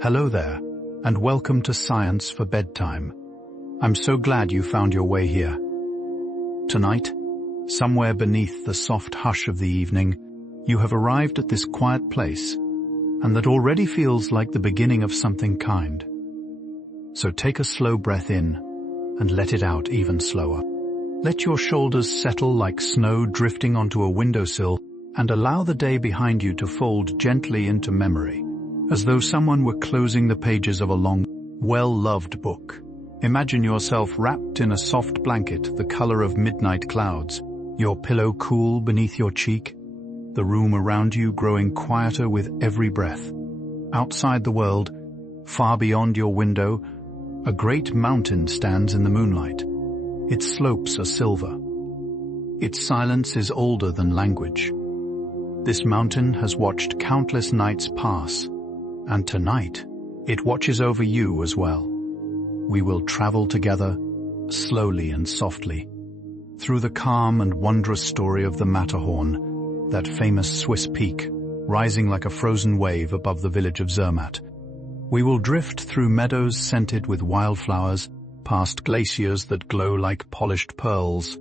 Hello there, and welcome to Science for Bedtime. I'm so glad you found your way here. Tonight, somewhere beneath the soft hush of the evening, you have arrived at this quiet place, and that already feels like the beginning of something kind. So take a slow breath in, and let it out even slower. Let your shoulders settle like snow drifting onto a windowsill, and allow the day behind you to fold gently into memory, as though someone were closing the pages of a long, well-loved book. Imagine yourself wrapped in a soft blanket the color of midnight clouds, your pillow cool beneath your cheek, the room around you growing quieter with every breath. Outside the world, far beyond your window, a great mountain stands in the moonlight. Its slopes are silver. Its silence is older than language. This mountain has watched countless nights pass, and tonight, it watches over you as well. We will travel together, slowly and softly, through the calm and wondrous story of the Matterhorn, that famous Swiss peak, rising like a frozen wave above the village of Zermatt. We will drift through meadows scented with wildflowers, past glaciers that glow like polished pearls,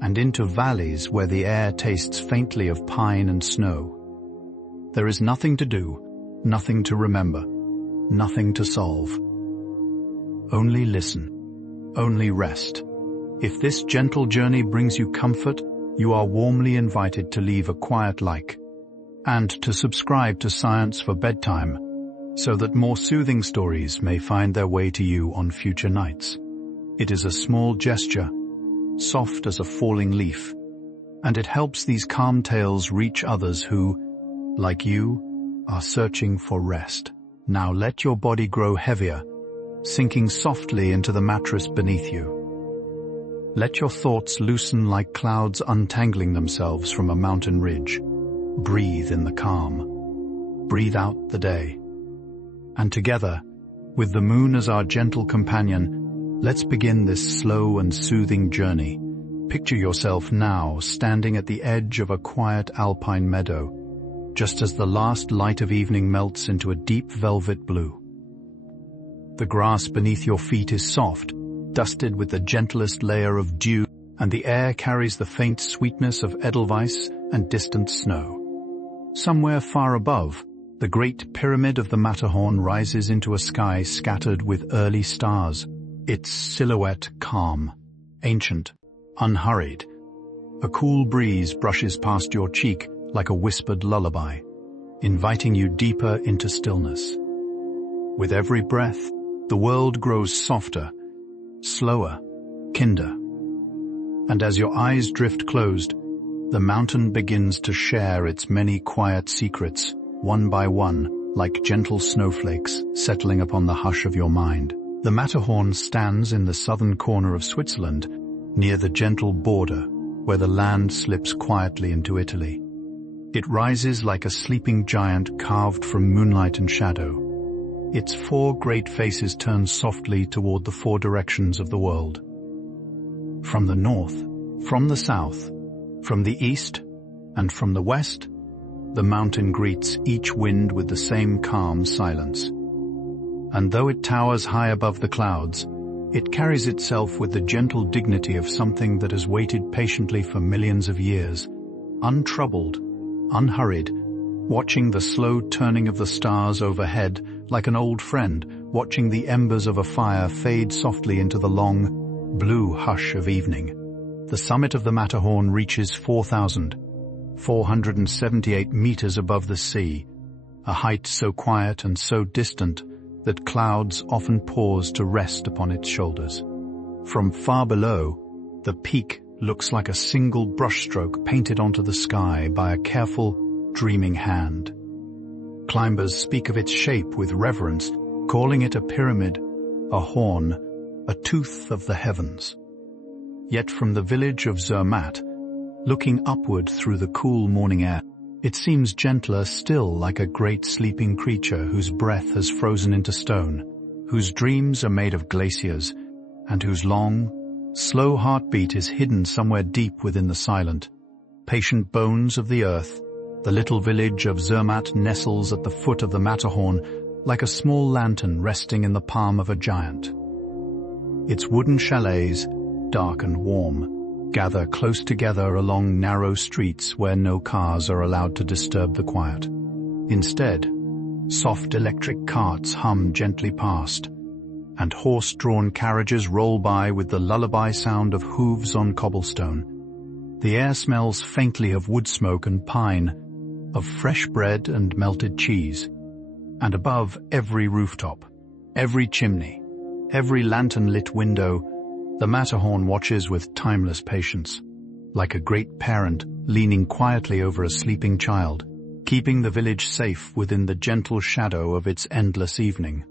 and into valleys where the air tastes faintly of pine and snow. There is nothing to do, nothing to remember, nothing to solve. Only listen, only rest. If this gentle journey brings you comfort, you are warmly invited to leave a quiet like, and to subscribe to Science for Bedtime, so that more soothing stories may find their way to you on future nights. It is a small gesture, soft as a falling leaf, and it helps these calm tales reach others who, like you, are searching for rest. Now let your body grow heavier, sinking softly into the mattress beneath you. Let your thoughts loosen like clouds untangling themselves from a mountain ridge. Breathe in the calm. Breathe out the day. And together, with the moon as our gentle companion, let's begin this slow and soothing journey. Picture yourself now standing at the edge of a quiet alpine meadow, just as the last light of evening melts into a deep velvet blue. The grass beneath your feet is soft, dusted with the gentlest layer of dew, and the air carries the faint sweetness of edelweiss and distant snow. Somewhere far above, the great pyramid of the Matterhorn rises into a sky scattered with early stars, its silhouette calm, ancient, unhurried. A cool breeze brushes past your cheek like a whispered lullaby, inviting you deeper into stillness. With every breath, the world grows softer, slower, kinder. And as your eyes drift closed, the mountain begins to share its many quiet secrets, one by one, like gentle snowflakes settling upon the hush of your mind. The Matterhorn stands in the southern corner of Switzerland, near the gentle border, where the land slips quietly into Italy. It rises like a sleeping giant carved from moonlight and shadow. Its four great faces turn softly toward the four directions of the world. From the north, from the south, from the east, and from the west, the mountain greets each wind with the same calm silence. And though it towers high above the clouds, it carries itself with the gentle dignity of something that has waited patiently for millions of years, untroubled, unhurried, watching the slow turning of the stars overhead like an old friend watching the embers of a fire fade softly into the long, blue hush of evening. The summit of the Matterhorn reaches 4,478 meters above the sea, a height so quiet and so distant that clouds often pause to rest upon its shoulders. From far below, the peak looks like a single brushstroke painted onto the sky by a careful, dreaming hand. Climbers speak of its shape with reverence, calling it a pyramid, a horn, a tooth of the heavens. Yet from the village of Zermatt, looking upward through the cool morning air, it seems gentler still, like a great sleeping creature whose breath has frozen into stone, whose dreams are made of glaciers, and whose long, slow heartbeat is hidden somewhere deep within the silent, patient bones of the earth. The little village of Zermatt nestles at the foot of the Matterhorn, like a small lantern resting in the palm of a giant. Its wooden chalets, dark and warm, gather close together along narrow streets where no cars are allowed to disturb the quiet. Instead, soft electric carts hum gently past, and horse-drawn carriages roll by with the lullaby sound of hooves on cobblestone. The air smells faintly of wood smoke and pine, of fresh bread and melted cheese. And above every rooftop, every chimney, every lantern-lit window, the Matterhorn watches with timeless patience, like a great parent leaning quietly over a sleeping child, keeping the village safe within the gentle shadow of its endless evening.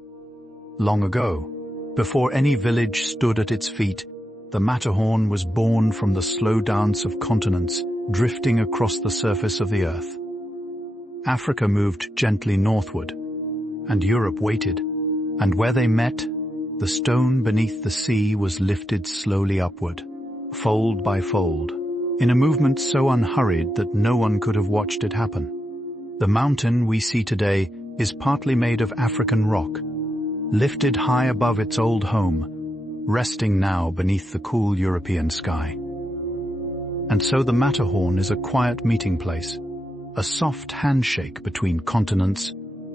Long ago, before any village stood at its feet, the Matterhorn was born from the slow dance of continents drifting across the surface of the earth. Africa moved gently northward, and Europe waited, and where they met, the stone beneath the sea was lifted slowly upward, fold by fold, in a movement so unhurried that no one could have watched it happen. The mountain we see today is partly made of African rock, lifted high above its old home, resting now beneath the cool European sky. And so the Matterhorn is a quiet meeting place, a soft handshake between continents,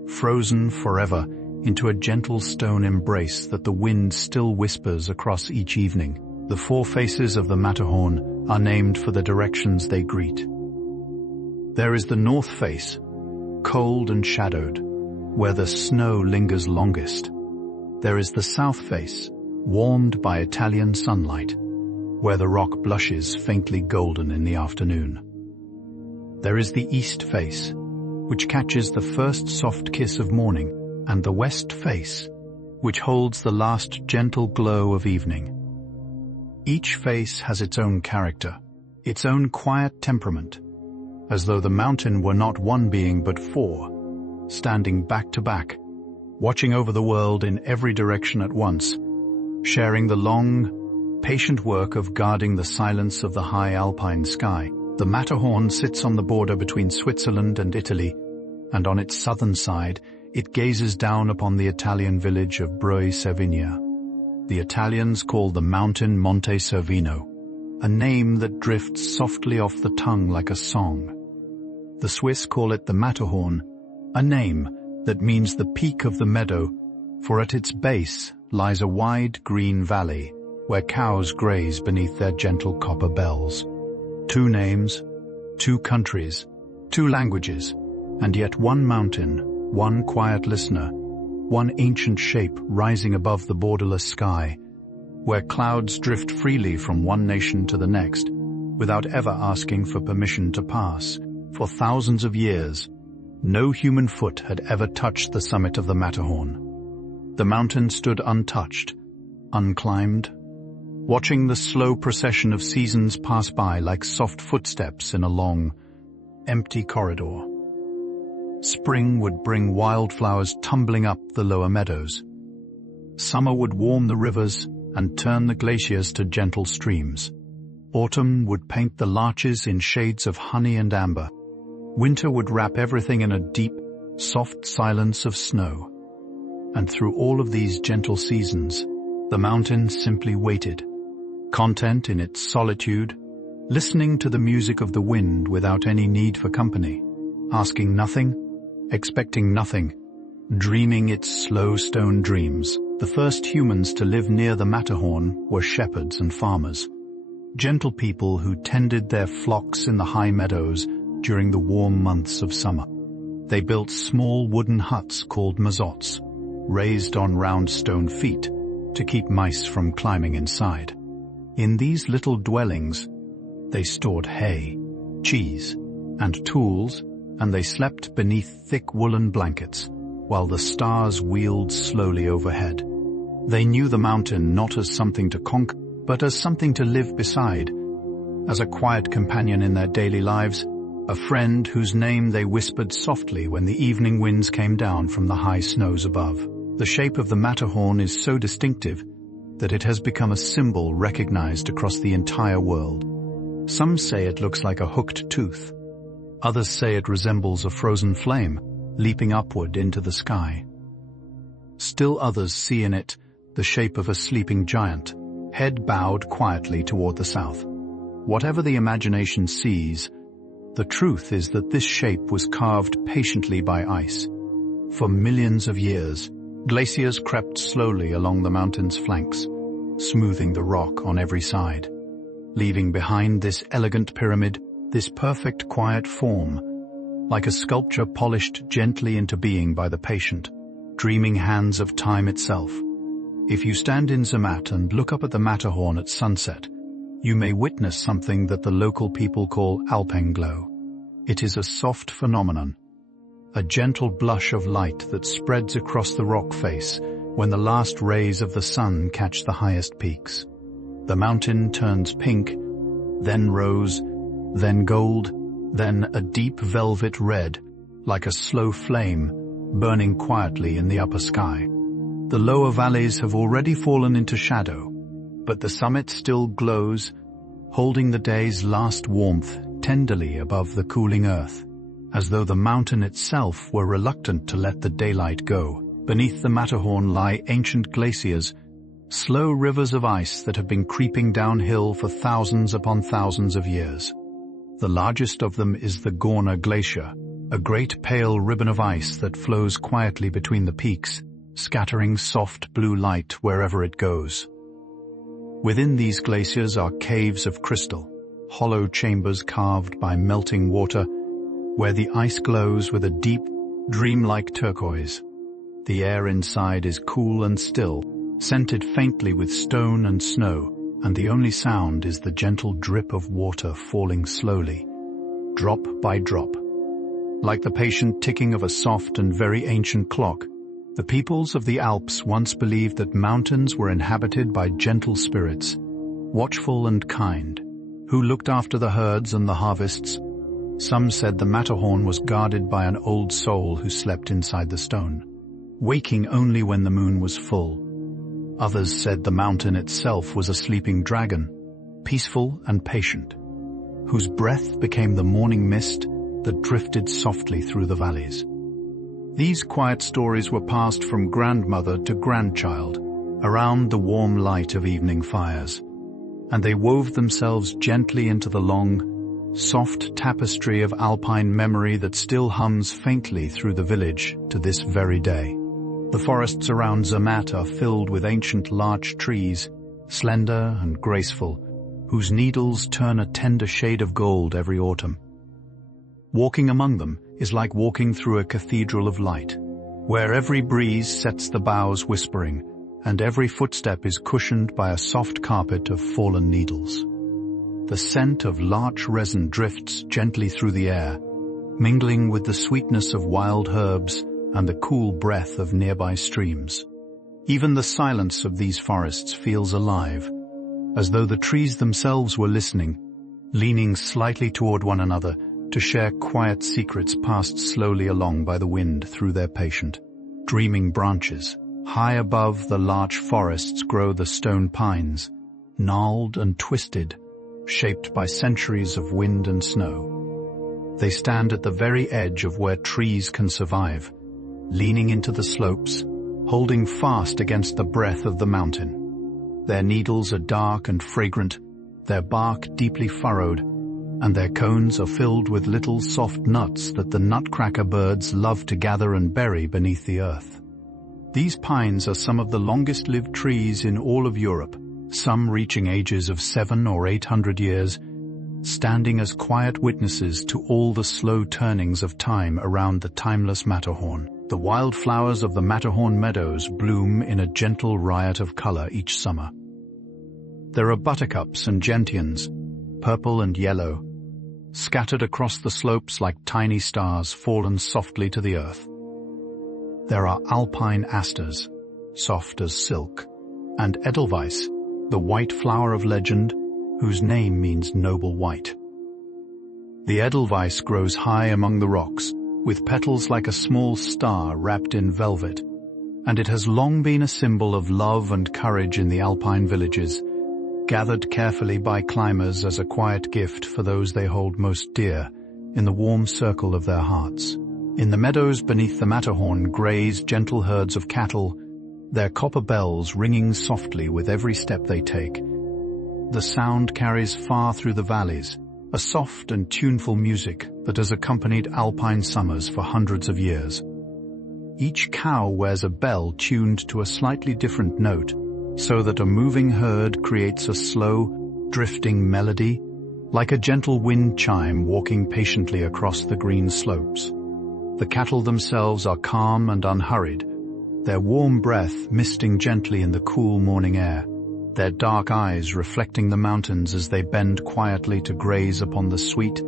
frozen forever into a gentle stone embrace that the wind still whispers across each evening. The four faces of the Matterhorn are named for the directions they greet. There is the north face, cold and shadowed, where the snow lingers longest. There is the south face, warmed by Italian sunlight, where the rock blushes faintly golden in the afternoon. There is the east face, which catches the first soft kiss of morning, and the west face, which holds the last gentle glow of evening. Each face has its own character, its own quiet temperament, as though the mountain were not one being but four, standing back to back, watching over the world in every direction at once, sharing the long, patient work of guarding the silence of the high alpine sky. The Matterhorn sits on the border between Switzerland and Italy, and on its southern side, it gazes down upon the Italian village of Breuil Cervinia. The Italians call the mountain Monte Cervino, a name that drifts softly off the tongue like a song. The Swiss call it the Matterhorn, a name that means the peak of the meadow, for at its base lies a wide green valley where cows graze beneath their gentle copper bells. Two names, two countries, two languages, and yet one mountain, one quiet listener, one ancient shape rising above the borderless sky, where clouds drift freely from one nation to the next, without ever asking for permission to pass. For thousands of years, no human foot had ever touched the summit of the Matterhorn. The mountain stood untouched, unclimbed, watching the slow procession of seasons pass by like soft footsteps in a long, empty corridor. Spring would bring wildflowers tumbling up the lower meadows. Summer would warm the rivers and turn the glaciers to gentle streams. Autumn would paint the larches in shades of honey and amber. Winter would wrap everything in a deep, soft silence of snow. And through all of these gentle seasons, the mountain simply waited, content in its solitude, listening to the music of the wind without any need for company, asking nothing, expecting nothing, dreaming its slow stone dreams. The first humans to live near the Matterhorn were shepherds and farmers, gentle people who tended their flocks in the high meadows during the warm months of summer. They built small wooden huts called mazottes, raised on round stone feet to keep mice from climbing inside. In these little dwellings, they stored hay, cheese, and tools, and they slept beneath thick woolen blankets, while the stars wheeled slowly overhead. They knew the mountain not as something to conquer, but as something to live beside, as a quiet companion in their daily lives, a friend whose name they whispered softly when the evening winds came down from the high snows above. The shape of the Matterhorn is so distinctive that it has become a symbol recognized across the entire world. Some say it looks like a hooked tooth. Others say it resembles a frozen flame, leaping upward into the sky. Still others see in it the shape of a sleeping giant, head bowed quietly toward the south. Whatever the imagination sees, the truth is that this shape was carved patiently by ice. For millions of years, glaciers crept slowly along the mountain's flanks, smoothing the rock on every side, leaving behind this elegant pyramid, this perfect quiet form, like a sculpture polished gently into being by the patient, dreaming hands of time itself. If you stand in Zermatt and look up at the Matterhorn at sunset, you may witness something that the local people call alpenglow. It is a soft phenomenon, a gentle blush of light that spreads across the rock face when the last rays of the sun catch the highest peaks. The mountain turns pink, then rose, then gold, then a deep velvet red, like a slow flame, burning quietly in the upper sky. The lower valleys have already fallen into shadow, but the summit still glows, holding the day's last warmth tenderly above the cooling earth, as though the mountain itself were reluctant to let the daylight go. Beneath the Matterhorn lie ancient glaciers, slow rivers of ice that have been creeping downhill for thousands upon thousands of years. The largest of them is the Gorner Glacier, a great pale ribbon of ice that flows quietly between the peaks, scattering soft blue light wherever it goes. Within these glaciers are caves of crystal, hollow chambers carved by melting water, where the ice glows with a deep, dreamlike turquoise. The air inside is cool and still, scented faintly with stone and snow, and the only sound is the gentle drip of water falling slowly, drop by drop. Like the patient ticking of a soft and very ancient clock, the peoples of the Alps once believed that mountains were inhabited by gentle spirits, watchful and kind, who looked after the herds and the harvests. Some said the Matterhorn was guarded by an old soul who slept inside the stone, waking only when the moon was full. Others said the mountain itself was a sleeping dragon, peaceful and patient, whose breath became the morning mist that drifted softly through the valleys. These quiet stories were passed from grandmother to grandchild, around the warm light of evening fires, and they wove themselves gently into the long, soft tapestry of alpine memory that still hums faintly through the village to this very day. The forests around Zermatt are filled with ancient larch trees, slender and graceful, whose needles turn a tender shade of gold every autumn. Walking among them is like walking through a cathedral of light, where every breeze sets the boughs whispering, and every footstep is cushioned by a soft carpet of fallen needles. The scent of larch resin drifts gently through the air, mingling with the sweetness of wild herbs and the cool breath of nearby streams. Even the silence of these forests feels alive, as though the trees themselves were listening, leaning slightly toward one another to share quiet secrets passed slowly along by the wind through their patient, dreaming branches. High above the larch forests grow the stone pines, gnarled and twisted, shaped by centuries of wind and snow. They stand at the very edge of where trees can survive, leaning into the slopes, holding fast against the breath of the mountain. Their needles are dark and fragrant, their bark deeply furrowed, and their cones are filled with little soft nuts that the nutcracker birds love to gather and bury beneath the earth. These pines are some of the longest-lived trees in all of Europe, some reaching ages of 700 or 800 years, standing as quiet witnesses to all the slow turnings of time around the timeless Matterhorn. The wildflowers of the Matterhorn meadows bloom in a gentle riot of color each summer. There are buttercups and gentians, purple and yellow, scattered across the slopes like tiny stars fallen softly to the earth. There are alpine asters, soft as silk, and edelweiss, the white flower of legend, whose name means noble white. The edelweiss grows high among the rocks, with petals like a small star wrapped in velvet, and it has long been a symbol of love and courage in the alpine villages, gathered carefully by climbers as a quiet gift for those they hold most dear, in the warm circle of their hearts. In the meadows beneath the Matterhorn graze gentle herds of cattle, their copper bells ringing softly with every step they take. The sound carries far through the valleys, a soft and tuneful music that has accompanied alpine summers for hundreds of years. Each cow wears a bell tuned to a slightly different note, so that a moving herd creates a slow, drifting melody, like a gentle wind chime walking patiently across the green slopes. The cattle themselves are calm and unhurried, their warm breath misting gently in the cool morning air, their dark eyes reflecting the mountains as they bend quietly to graze upon the sweet,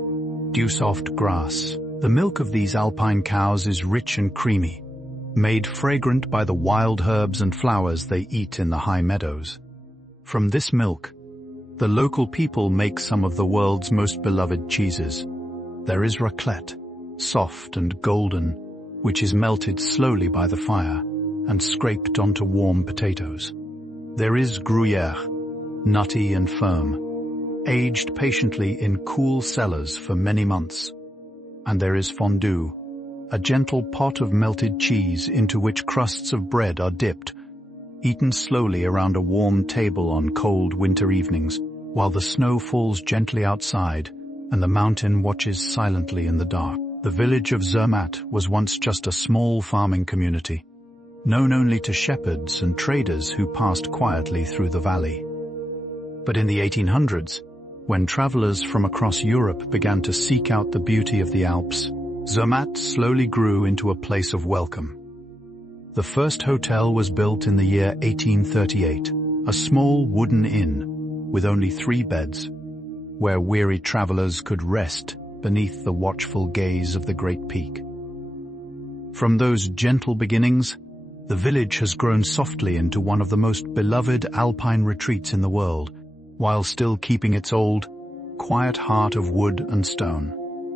dew-soft grass. The milk of these alpine cows is rich and creamy, made fragrant by the wild herbs and flowers they eat in the high meadows. From this milk, the local people make some of the world's most beloved cheeses. There is raclette, soft and golden, which is melted slowly by the fire and scraped onto warm potatoes. There is gruyere, nutty and firm, aged patiently in cool cellars for many months. And there is fondue, a gentle pot of melted cheese into which crusts of bread are dipped, eaten slowly around a warm table on cold winter evenings, while the snow falls gently outside and the mountain watches silently in the dark. The village of Zermatt was once just a small farming community, known only to shepherds and traders who passed quietly through the valley. But in the 1800s, when travelers from across Europe began to seek out the beauty of the Alps, Zermatt slowly grew into a place of welcome. The first hotel was built in the year 1838, a small wooden inn with only 3 beds, where weary travelers could rest beneath the watchful gaze of the great peak. From those gentle beginnings, the village has grown softly into one of the most beloved alpine retreats in the world, while still keeping its old, quiet heart of wood and stone.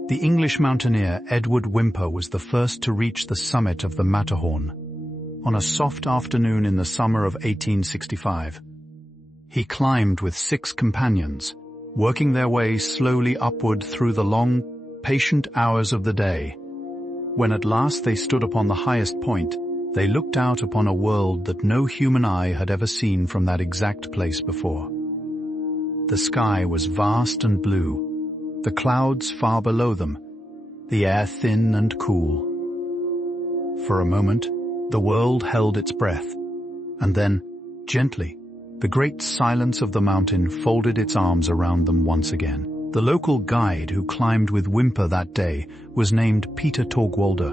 The English mountaineer Edward Whymper was the first to reach the summit of the Matterhorn on a soft afternoon in the summer of 1865. He climbed with 6 companions, working their way slowly upward through the long, patient hours of the day. When at last they stood upon the highest point, they looked out upon a world that no human eye had ever seen from that exact place before. The sky was vast and blue, the clouds far below them, the air thin and cool. For a moment, the world held its breath, and then, gently, the great silence of the mountain folded its arms around them once again. The local guide who climbed with Whymper that day was named Peter Torgwalder,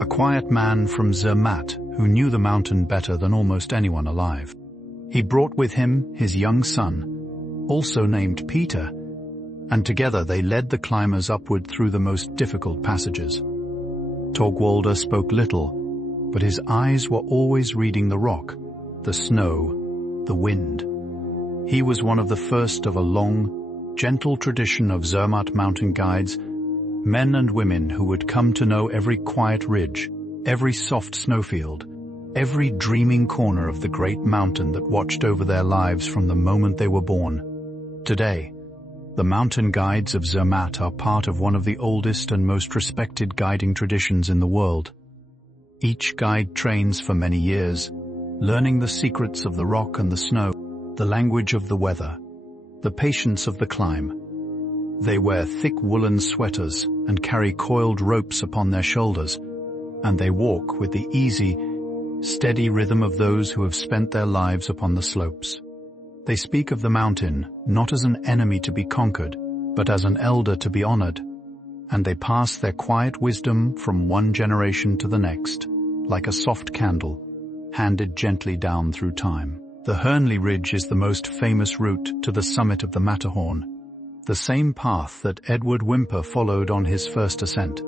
a quiet man from Zermatt who knew the mountain better than almost anyone alive. He brought with him his young son, also named Peter, and together they led the climbers upward through the most difficult passages. Torgwalder spoke little, but his eyes were always reading the rock, the snow, the wind. He was one of the first of a long, gentle tradition of Zermatt mountain guides, men and women who would come to know every quiet ridge, every soft snowfield, every dreaming corner of the great mountain that watched over their lives from the moment they were born. Today, the mountain guides of Zermatt are part of one of the oldest and most respected guiding traditions in the world. Each guide trains for many years, learning the secrets of the rock and the snow, the language of the weather, the patience of the climb. They wear thick woolen sweaters and carry coiled ropes upon their shoulders, and they walk with the easy, steady rhythm of those who have spent their lives upon the slopes. They speak of the mountain not as an enemy to be conquered, but as an elder to be honored, and they pass their quiet wisdom from one generation to the next, like a soft candle, handed gently down through time. The Hernley Ridge is the most famous route to the summit of the Matterhorn, the same path that Edward Whymper followed on his first ascent.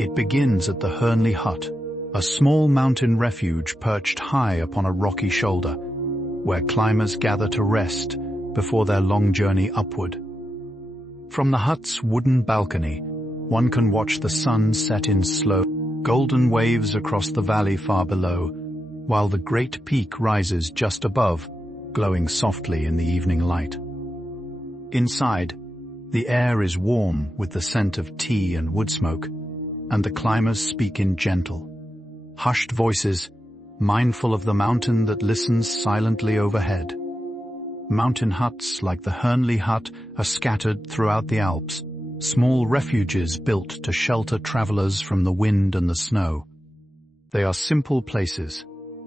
It begins at the Hernley Hut, a small mountain refuge perched high upon a rocky shoulder, where climbers gather to rest before their long journey upward. From the hut's wooden balcony, one can watch the sun set in slow, golden waves across the valley far below, while the great peak rises just above, glowing softly in the evening light. Inside, the air is warm with the scent of tea and wood smoke, and the climbers speak in gentle, hushed voices, mindful of the mountain that listens silently overhead. Mountain huts like the Hernley hut are scattered throughout the Alps, small refuges built to shelter travelers from the wind and the snow. They are simple places,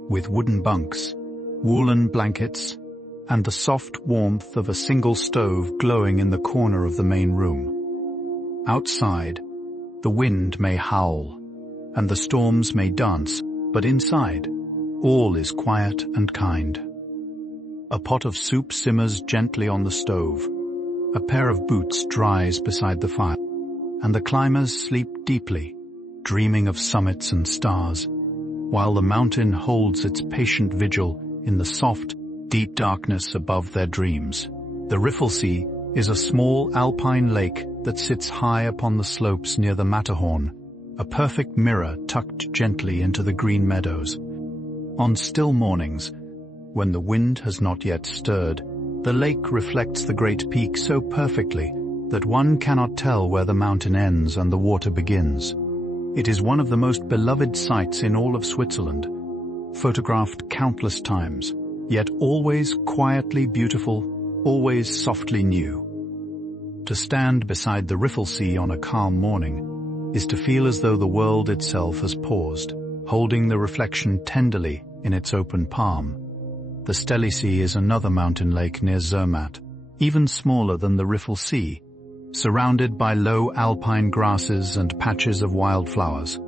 with wooden bunks, woolen blankets, and the soft warmth of a single stove glowing in the corner of the main room. Outside, the wind may howl, and the storms may dance, but inside, all is quiet and kind. A pot of soup simmers gently on the stove, a pair of boots dries beside the fire, and the climbers sleep deeply, dreaming of summits and stars, while the mountain holds its patient vigil in the soft, deep darkness above their dreams. The Riffelsee is a small alpine lake that sits high upon the slopes near the Matterhorn, a perfect mirror tucked gently into the green meadows. On still mornings, when the wind has not yet stirred, the lake reflects the great peak so perfectly that one cannot tell where the mountain ends and the water begins. It is one of the most beloved sights in all of Switzerland, photographed countless times, yet always quietly beautiful, always softly new. To stand beside the Riffelsee on a calm morning is to feel as though the world itself has paused, holding the reflection tenderly in its open palm. The Stellisee is another mountain lake near Zermatt, even smaller than the Riffelsee, surrounded by low alpine grasses and patches of wildflowers.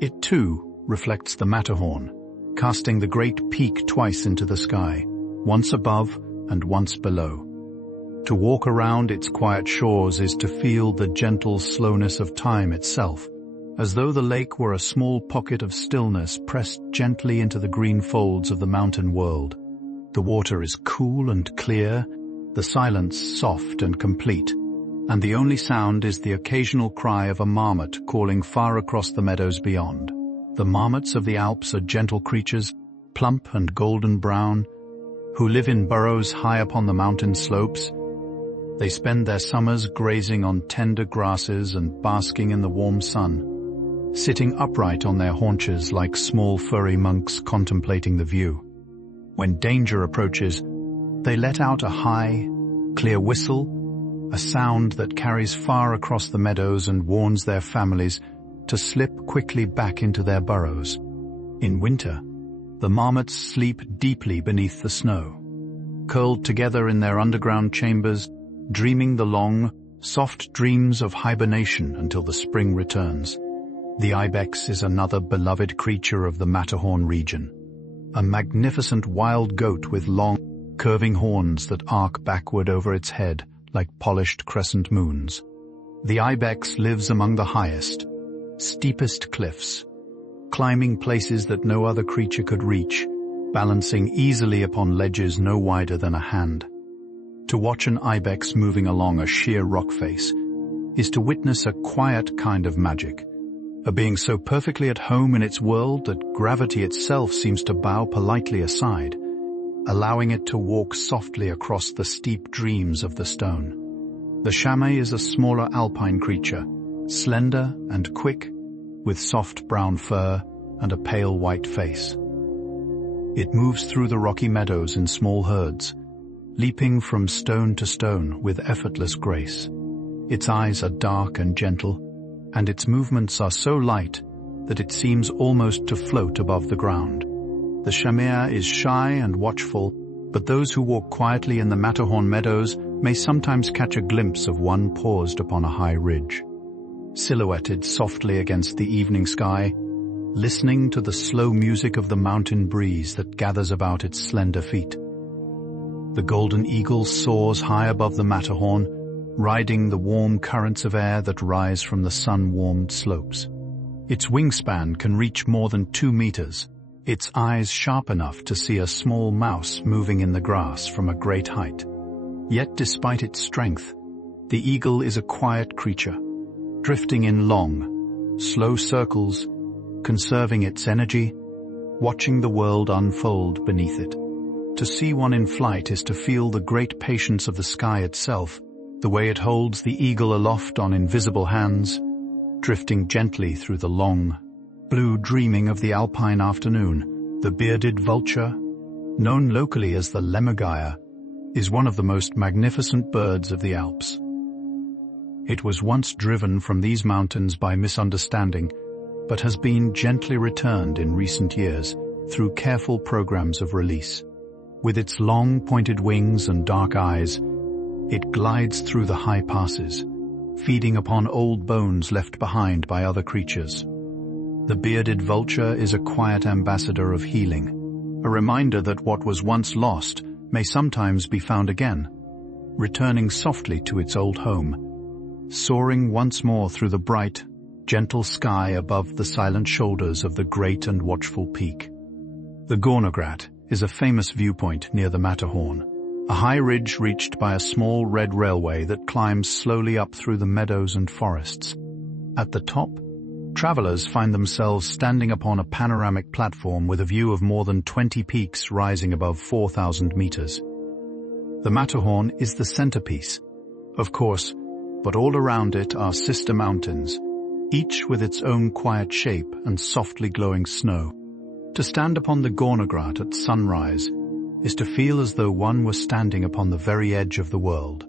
It too reflects the Matterhorn, casting the great peak twice into the sky, once above and once below. To walk around its quiet shores is to feel the gentle slowness of time itself, as though the lake were a small pocket of stillness pressed gently into the green folds of the mountain world. The water is cool and clear, the silence soft and complete, and the only sound is the occasional cry of a marmot calling far across the meadows beyond. The marmots of the Alps are gentle creatures, plump and golden brown, who live in burrows high upon the mountain slopes. They spend their summers grazing on tender grasses and basking in the warm sun, sitting upright on their haunches like small furry monks contemplating the view. When danger approaches, they let out a high, clear whistle, a sound that carries far across the meadows and warns their families to slip quickly back into their burrows. In winter, the marmots sleep deeply beneath the snow, curled together in their underground chambers, dreaming the long, soft dreams of hibernation until the spring returns. The ibex is another beloved creature of the Matterhorn region, a magnificent wild goat with long, curving horns that arc backward over its head like polished crescent moons. The ibex lives among the highest, steepest cliffs, climbing places that no other creature could reach, balancing easily upon ledges no wider than a hand. To watch an ibex moving along a sheer rock face is to witness a quiet kind of magic, a being so perfectly at home in its world that gravity itself seems to bow politely aside, allowing it to walk softly across the steep dreams of the stone. The chamois is a smaller alpine creature, slender and quick, with soft brown fur and a pale white face. It moves through the rocky meadows in small herds, leaping from stone to stone with effortless grace. Its eyes are dark and gentle, and its movements are so light that it seems almost to float above the ground. The chamois is shy and watchful, but those who walk quietly in the Matterhorn meadows may sometimes catch a glimpse of one paused upon a high ridge, silhouetted softly against the evening sky, listening to the slow music of the mountain breeze that gathers about its slender feet. The golden eagle soars high above the Matterhorn, riding the warm currents of air that rise from the sun-warmed slopes. Its wingspan can reach more than 2 meters, its eyes sharp enough to see a small mouse moving in the grass from a great height. Yet despite its strength, the eagle is a quiet creature, drifting in long, slow circles, conserving its energy, watching the world unfold beneath it. To see one in flight is to feel the great patience of the sky itself, the way it holds the eagle aloft on invisible hands, drifting gently through the long, blue dreaming of the alpine afternoon, The bearded vulture, known locally as the lemurgeyer, is one of the most magnificent birds of the Alps. It was once driven from these mountains by misunderstanding, but has been gently returned in recent years through careful programs of release. With its long pointed wings and dark eyes, it glides through the high passes, feeding upon old bones left behind by other creatures. The bearded vulture is a quiet ambassador of healing, a reminder that what was once lost may sometimes be found again, returning softly to its old home, soaring once more through the bright, gentle sky above the silent shoulders of the great and watchful peak. The Gornergrat is a famous viewpoint near the Matterhorn, a high ridge reached by a small red railway that climbs slowly up through the meadows and forests. At the top, travelers find themselves standing upon a panoramic platform with a view of more than 20 peaks rising above 4,000 meters. The Matterhorn is the centerpiece, of course, but all around it are sister mountains, each with its own quiet shape and softly glowing snow. To stand upon the Gornergrat at sunrise is to feel as though one were standing upon the very edge of the world,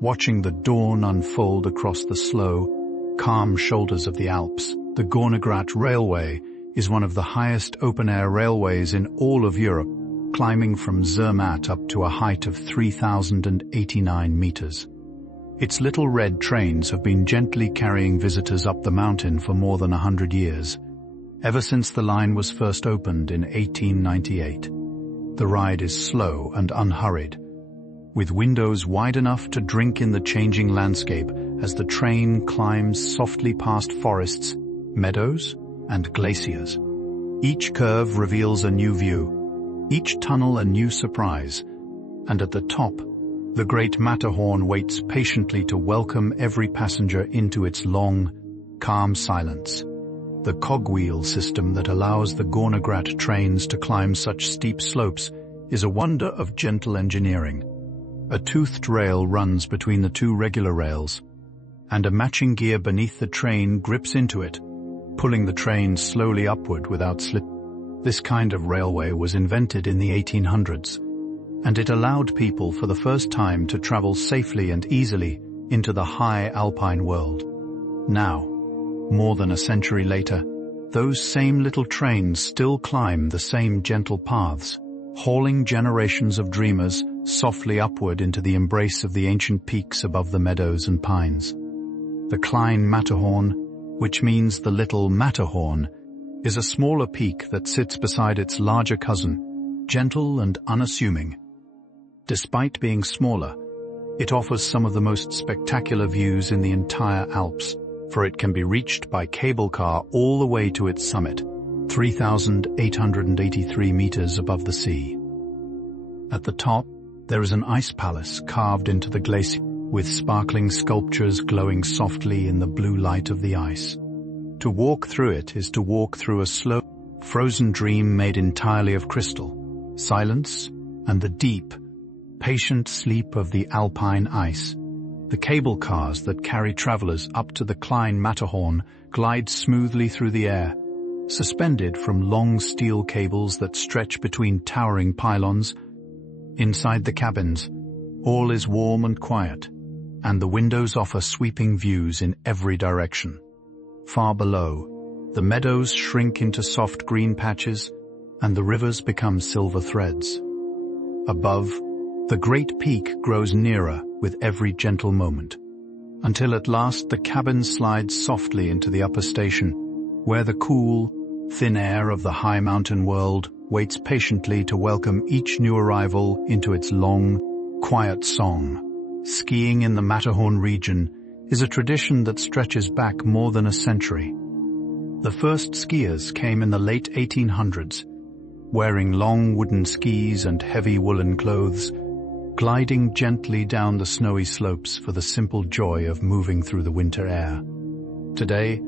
watching the dawn unfold across the slow, calm shoulders of the Alps. The Gornergrat Railway is one of the highest open-air railways in all of Europe, climbing from Zermatt up to a height of 3,089 meters. Its little red trains have been gently carrying visitors up the mountain for more than 100 years, ever since the line was first opened in 1898. The ride is slow and unhurried, with windows wide enough to drink in the changing landscape as the train climbs softly past forests, meadows, and glaciers. Each curve reveals a new view, each tunnel a new surprise, and at the top, the great Matterhorn waits patiently to welcome every passenger into its long, calm silence. The cogwheel system that allows the Gornergrat trains to climb such steep slopes is a wonder of gentle engineering. A toothed rail runs between the two regular rails, and a matching gear beneath the train grips into it, pulling the train slowly upward without slip. This kind of railway was invented in the 1800s, and it allowed people for the first time to travel safely and easily into the high alpine world. Now, more than a century later, those same little trains still climb the same gentle paths, hauling generations of dreamers softly upward into the embrace of the ancient peaks above the meadows and pines. The Klein Matterhorn, which means the little Matterhorn, is a smaller peak that sits beside its larger cousin, gentle and unassuming. Despite being smaller, it offers some of the most spectacular views in the entire Alps, for it can be reached by cable car all the way to its summit, 3,883 meters above the sea. At the top, there is an ice palace carved into the glacier, with sparkling sculptures glowing softly in the blue light of the ice. To walk through it is to walk through a slow, frozen dream made entirely of crystal, silence, and the deep, patient sleep of the alpine ice. The cable cars that carry travelers up to the Klein Matterhorn glide smoothly through the air, suspended from long steel cables that stretch between towering pylons. Inside the cabins, all is warm and quiet, and the windows offer sweeping views in every direction. Far below, the meadows shrink into soft green patches, and the rivers become silver threads. Above, the great peak grows nearer with every gentle moment, until at last the cabin slides softly into the upper station, where the cool, thin air of the high mountain world waits patiently to welcome each new arrival into its long, quiet song. Skiing in the Matterhorn region is a tradition that stretches back more than a century. The first skiers came in the late 1800s, wearing long wooden skis and heavy woolen clothes, gliding gently down the snowy slopes for the simple joy of moving through the winter air. Today,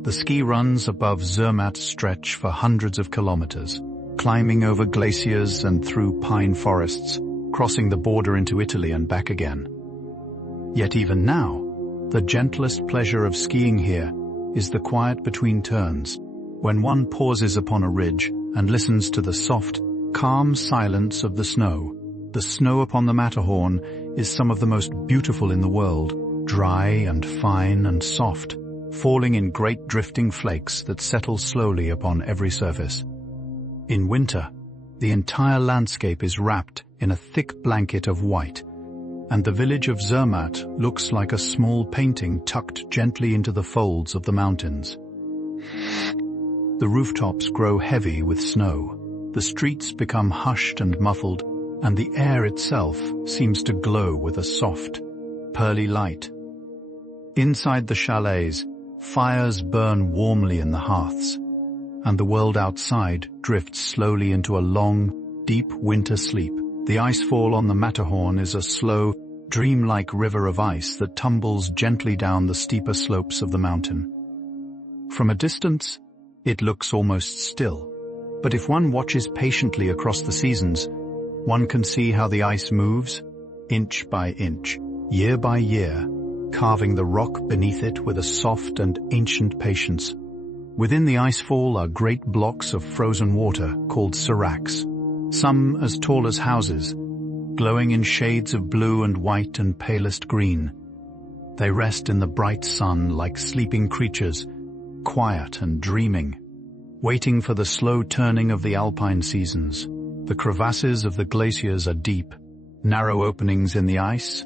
the ski runs above Zermatt stretch for hundreds of kilometers, climbing over glaciers and through pine forests, crossing the border into Italy and back again. Yet even now, the gentlest pleasure of skiing here is the quiet between turns, when one pauses upon a ridge and listens to the soft, calm silence of the snow. The snow upon the Matterhorn is some of the most beautiful in the world, dry and fine and soft, falling in great drifting flakes that settle slowly upon every surface. In winter, the entire landscape is wrapped in a thick blanket of white, and the village of Zermatt looks like a small painting tucked gently into the folds of the mountains. The rooftops grow heavy with snow, the streets become hushed and muffled, and the air itself seems to glow with a soft, pearly light. Inside the chalets, fires burn warmly in the hearths, and the world outside drifts slowly into a long, deep winter sleep. The icefall on the Matterhorn is a slow, dreamlike river of ice that tumbles gently down the steeper slopes of the mountain. From a distance, it looks almost still, but if one watches patiently across the seasons, one can see how the ice moves, inch by inch, year by year, carving the rock beneath it with a soft and ancient patience. Within the icefall are great blocks of frozen water called seracs, some as tall as houses, glowing in shades of blue and white and palest green. They rest in the bright sun like sleeping creatures, quiet and dreaming, waiting for the slow turning of the alpine seasons. The crevasses of the glaciers are deep, narrow openings in the ice,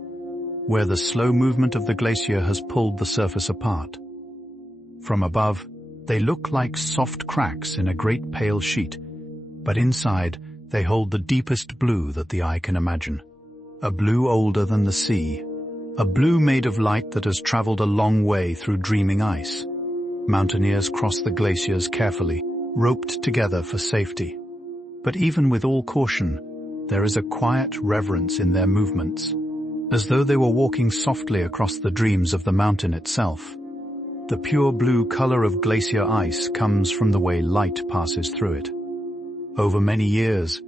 where the slow movement of the glacier has pulled the surface apart. From above, they look like soft cracks in a great pale sheet, but inside they hold the deepest blue that the eye can imagine. A blue older than the sea, a blue made of light that has traveled a long way through dreaming ice. Mountaineers cross the glaciers carefully, roped together for safety. But even with all caution, there is a quiet reverence in their movements, as though they were walking softly across the dreams of the mountain itself. The pure blue color of glacier ice comes from the way light passes through it. Over many years,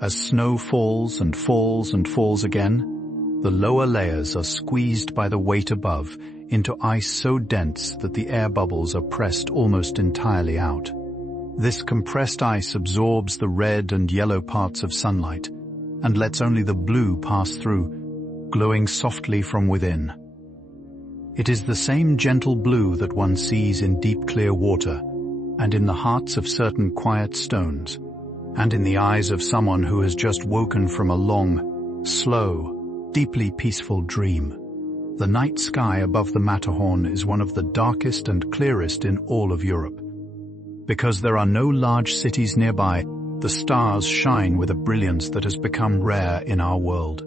as snow falls and falls and falls again, the lower layers are squeezed by the weight above into ice so dense that the air bubbles are pressed almost entirely out. This compressed ice absorbs the red and yellow parts of sunlight and lets only the blue pass through, glowing softly from within. It is the same gentle blue that one sees in deep clear water and in the hearts of certain quiet stones, and in the eyes of someone who has just woken from a long, slow, deeply peaceful dream. The night sky above the Matterhorn is one of the darkest and clearest in all of Europe. Because there are no large cities nearby, the stars shine with a brilliance that has become rare in our world.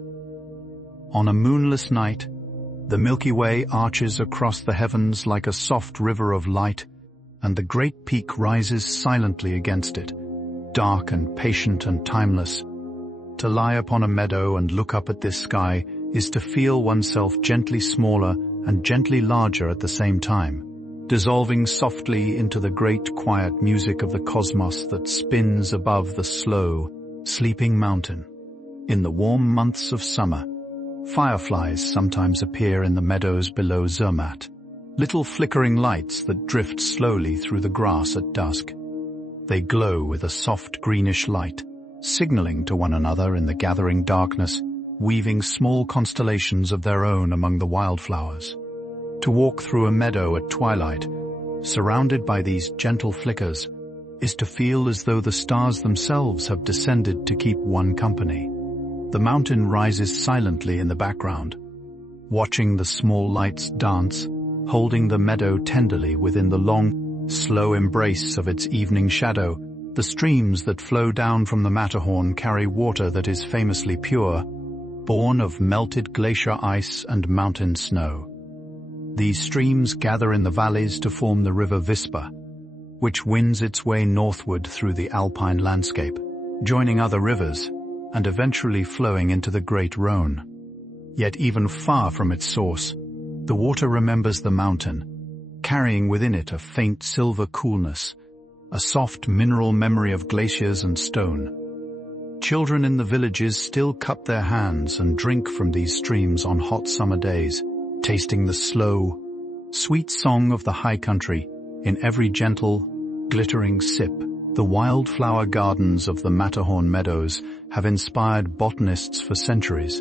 On a moonless night, the Milky Way arches across the heavens like a soft river of light, and the great peak rises silently against it, dark and patient and timeless. To lie upon a meadow and look up at this sky is to feel oneself gently smaller and gently larger at the same time, dissolving softly into the great quiet music of the cosmos that spins above the slow, sleeping mountain. In the warm months of summer, fireflies sometimes appear in the meadows below Zermatt, little flickering lights that drift slowly through the grass at dusk. They glow with a soft greenish light, signaling to one another in the gathering darkness, weaving small constellations of their own among the wildflowers. To walk through a meadow at twilight, surrounded by these gentle flickers, is to feel as though the stars themselves have descended to keep one company. The mountain rises silently in the background, watching the small lights dance, holding the meadow tenderly within the long, slow embrace of its evening shadow. The streams that flow down from the Matterhorn carry water that is famously pure, born of melted glacier ice and mountain snow. These streams gather in the valleys to form the river Vispa, which winds its way northward through the alpine landscape, joining other rivers, and eventually flowing into the Great Rhone. Yet even far from its source, the water remembers the mountain, carrying within it a faint silver coolness, a soft mineral memory of glaciers and stone. Children in the villages still cup their hands and drink from these streams on hot summer days, tasting the slow, sweet song of the high country in every gentle, glittering sip The wildflower gardens of the Matterhorn Meadows have inspired botanists for centuries.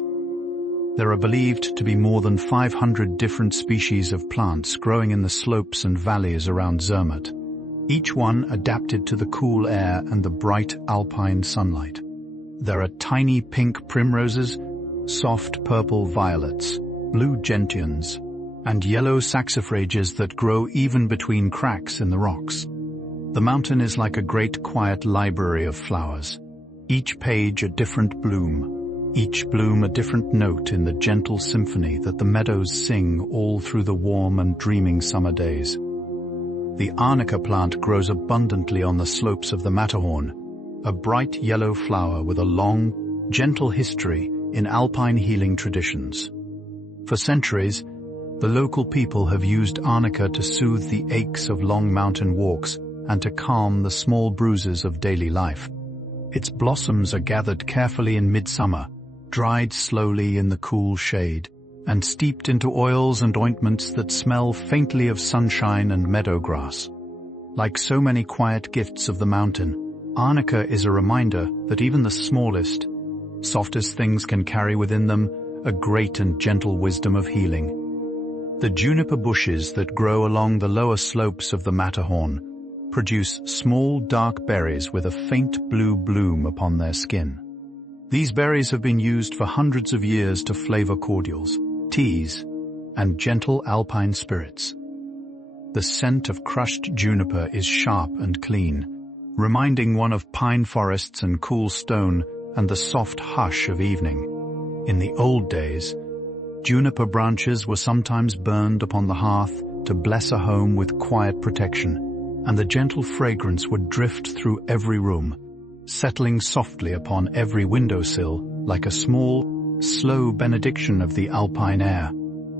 There are believed to be more than 500 different species of plants growing in the slopes and valleys around Zermatt, each one adapted to the cool air and the bright alpine sunlight. There are tiny pink primroses, soft purple violets, blue gentians, and yellow saxifrages that grow even between cracks in the rocks. The mountain is like a great quiet library of flowers, each page a different bloom, each bloom a different note in the gentle symphony that the meadows sing all through the warm and dreaming summer days. The arnica plant grows abundantly on the slopes of the Matterhorn, a bright yellow flower with a long, gentle history in alpine healing traditions. For centuries, the local people have used arnica to soothe the aches of long mountain walks and to calm the small bruises of daily life. Its blossoms are gathered carefully in midsummer, dried slowly in the cool shade, and steeped into oils and ointments that smell faintly of sunshine and meadow grass. Like so many quiet gifts of the mountain, arnica is a reminder that even the smallest, softest things can carry within them a great and gentle wisdom of healing. The juniper bushes that grow along the lower slopes of the Matterhorn produce small dark berries with a faint blue bloom upon their skin. These berries have been used for hundreds of years to flavor cordials, teas, and gentle alpine spirits. The scent of crushed juniper is sharp and clean, reminding one of pine forests and cool stone and the soft hush of evening. In the old days, juniper branches were sometimes burned upon the hearth to bless a home with quiet protection, and the gentle fragrance would drift through every room, settling softly upon every windowsill like a small, slow benediction of the alpine air.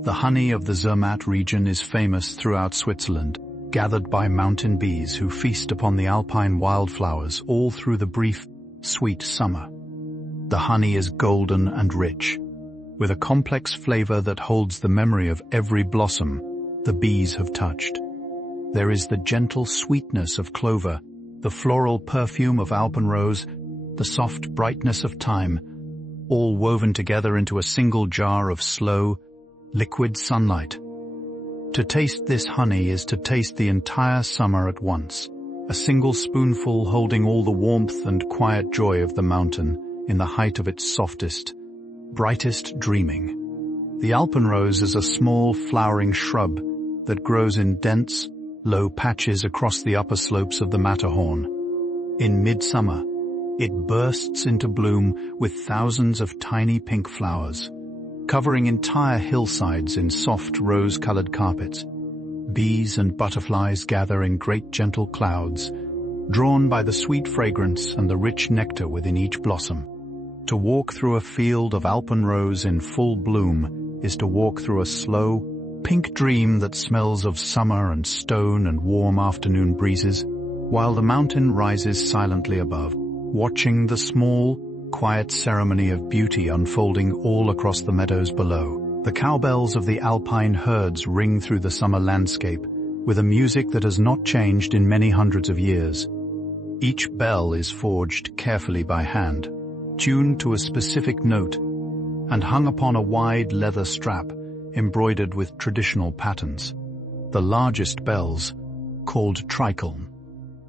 The honey of the Zermatt region is famous throughout Switzerland, gathered by mountain bees who feast upon the alpine wildflowers all through the brief, sweet summer. The honey is golden and rich, with a complex flavor that holds the memory of every blossom the bees have touched. There is the gentle sweetness of clover, the floral perfume of alpenrose, the soft brightness of thyme, all woven together into a single jar of slow, liquid sunlight. To taste this honey is to taste the entire summer at once, a single spoonful holding all the warmth and quiet joy of the mountain in the height of its softest, brightest dreaming. The alpenrose is a small flowering shrub that grows in dense, low patches across the upper slopes of the Matterhorn. In midsummer, it bursts into bloom with thousands of tiny pink flowers, covering entire hillsides in soft rose-colored carpets. Bees and butterflies gather in great gentle clouds, drawn by the sweet fragrance and the rich nectar within each blossom. To walk through a field of alpenrose in full bloom is to walk through a slow, pink dream that smells of summer and stone and warm afternoon breezes, while the mountain rises silently above, watching the small, quiet ceremony of beauty unfolding all across the meadows below. The cowbells of the alpine herds ring through the summer landscape with a music that has not changed in many hundreds of years. Each bell is forged carefully by hand, tuned to a specific note, and hung upon a wide leather strap embroidered with traditional patterns. The largest bells, called tricolm,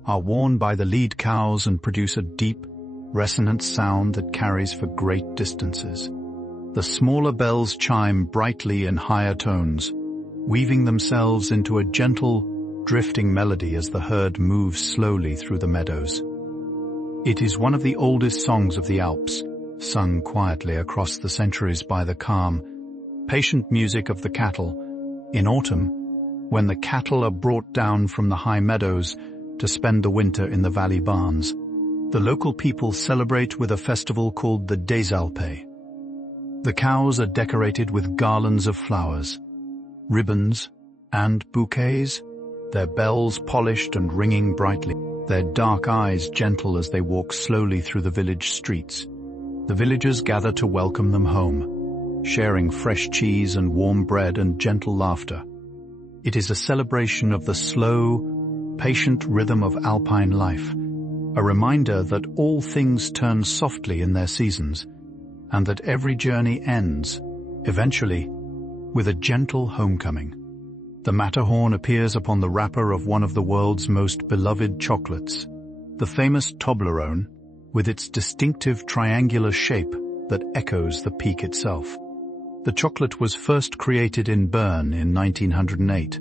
are worn by the lead cows and produce a deep, resonant sound that carries for great distances. The smaller bells chime brightly in higher tones, weaving themselves into a gentle, drifting melody as the herd moves slowly through the meadows. It is one of the oldest songs of the Alps, sung quietly across the centuries by the calm, patient music of the cattle. In autumn, when the cattle are brought down from the high meadows to spend the winter in the valley barns, the local people celebrate with a festival called the Des Alpes. The cows are decorated with garlands of flowers, ribbons, and bouquets, their bells polished and ringing brightly, their dark eyes gentle as they walk slowly through the village streets. The villagers gather to welcome them home, sharing fresh cheese and warm bread and gentle laughter. It is a celebration of the slow, patient rhythm of alpine life, a reminder that all things turn softly in their seasons, and that every journey ends, eventually, with a gentle homecoming. The Matterhorn appears upon the wrapper of one of the world's most beloved chocolates, the famous Toblerone, with its distinctive triangular shape that echoes the peak itself. The chocolate was first created in Bern in 1908,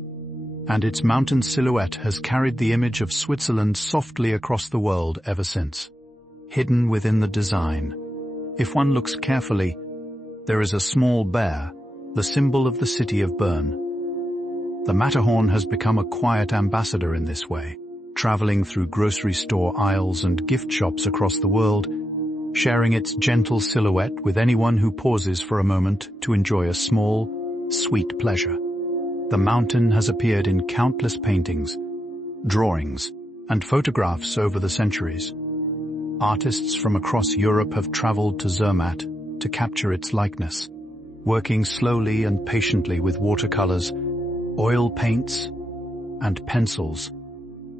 and its mountain silhouette has carried the image of Switzerland softly across the world ever since. Hidden within the design, if one looks carefully, there is a small bear, the symbol of the city of Bern. The Matterhorn has become a quiet ambassador in this way, traveling through grocery store aisles and gift shops across the world, sharing its gentle silhouette with anyone who pauses for a moment to enjoy a small, sweet pleasure. The mountain has appeared in countless paintings, drawings, and photographs over the centuries. Artists from across Europe have traveled to Zermatt to capture its likeness, working slowly and patiently with watercolors, oil paints, and pencils.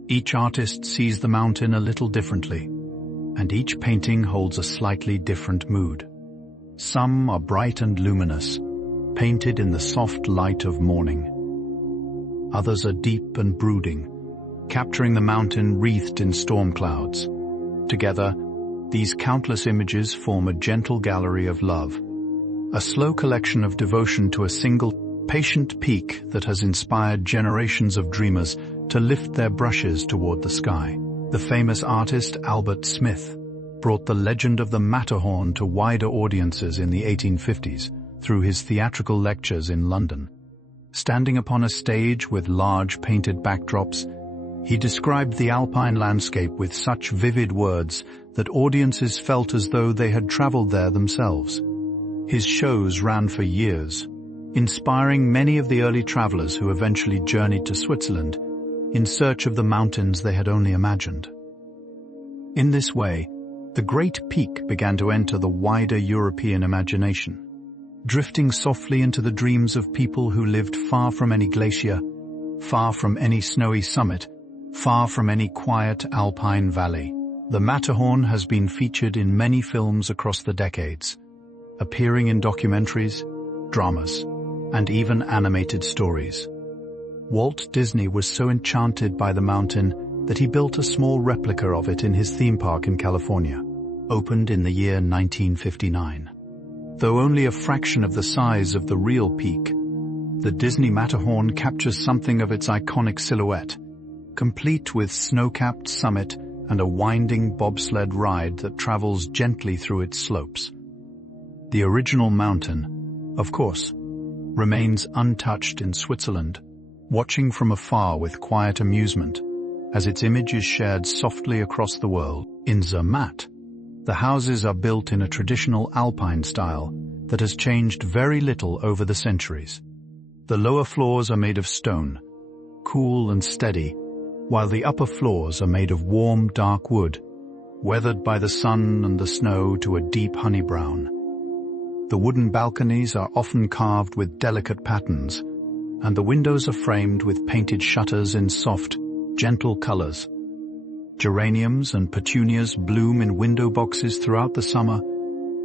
Each artist sees the mountain a little differently, and each painting holds a slightly different mood. Some are bright and luminous, painted in the soft light of morning. Others are deep and brooding, capturing the mountain wreathed in storm clouds. Together, these countless images form a gentle gallery of love, a slow collection of devotion to a single, patient peak that has inspired generations of dreamers to lift their brushes toward the sky. The famous artist Albert Smith brought the legend of the Matterhorn to wider audiences in the 1850s through his theatrical lectures in London. Standing upon a stage with large painted backdrops, he described the alpine landscape with such vivid words that audiences felt as though they had traveled there themselves. His shows ran for years, inspiring many of the early travelers who eventually journeyed to Switzerland in search of the mountains they had only imagined. In this way, the Great Peak began to enter the wider European imagination, drifting softly into the dreams of people who lived far from any glacier, far from any snowy summit, far from any quiet alpine valley. The Matterhorn has been featured in many films across the decades, appearing in documentaries, dramas, and even animated stories. Walt Disney was so enchanted by the mountain that he built a small replica of it in his theme park in California, opened in the year 1959. Though only a fraction of the size of the real peak, the Disney Matterhorn captures something of its iconic silhouette, complete with snow-capped summit and a winding bobsled ride that travels gently through its slopes. The original mountain, of course, remains untouched in Switzerland, watching from afar with quiet amusement as its image is shared softly across the world. In Zermatt, the houses are built in a traditional alpine style that has changed very little over the centuries. The lower floors are made of stone, cool and steady, while the upper floors are made of warm, dark wood, weathered by the sun and the snow to a deep honey brown. The wooden balconies are often carved with delicate patterns, and the windows are framed with painted shutters in soft, gentle colors. Geraniums and petunias bloom in window boxes throughout the summer,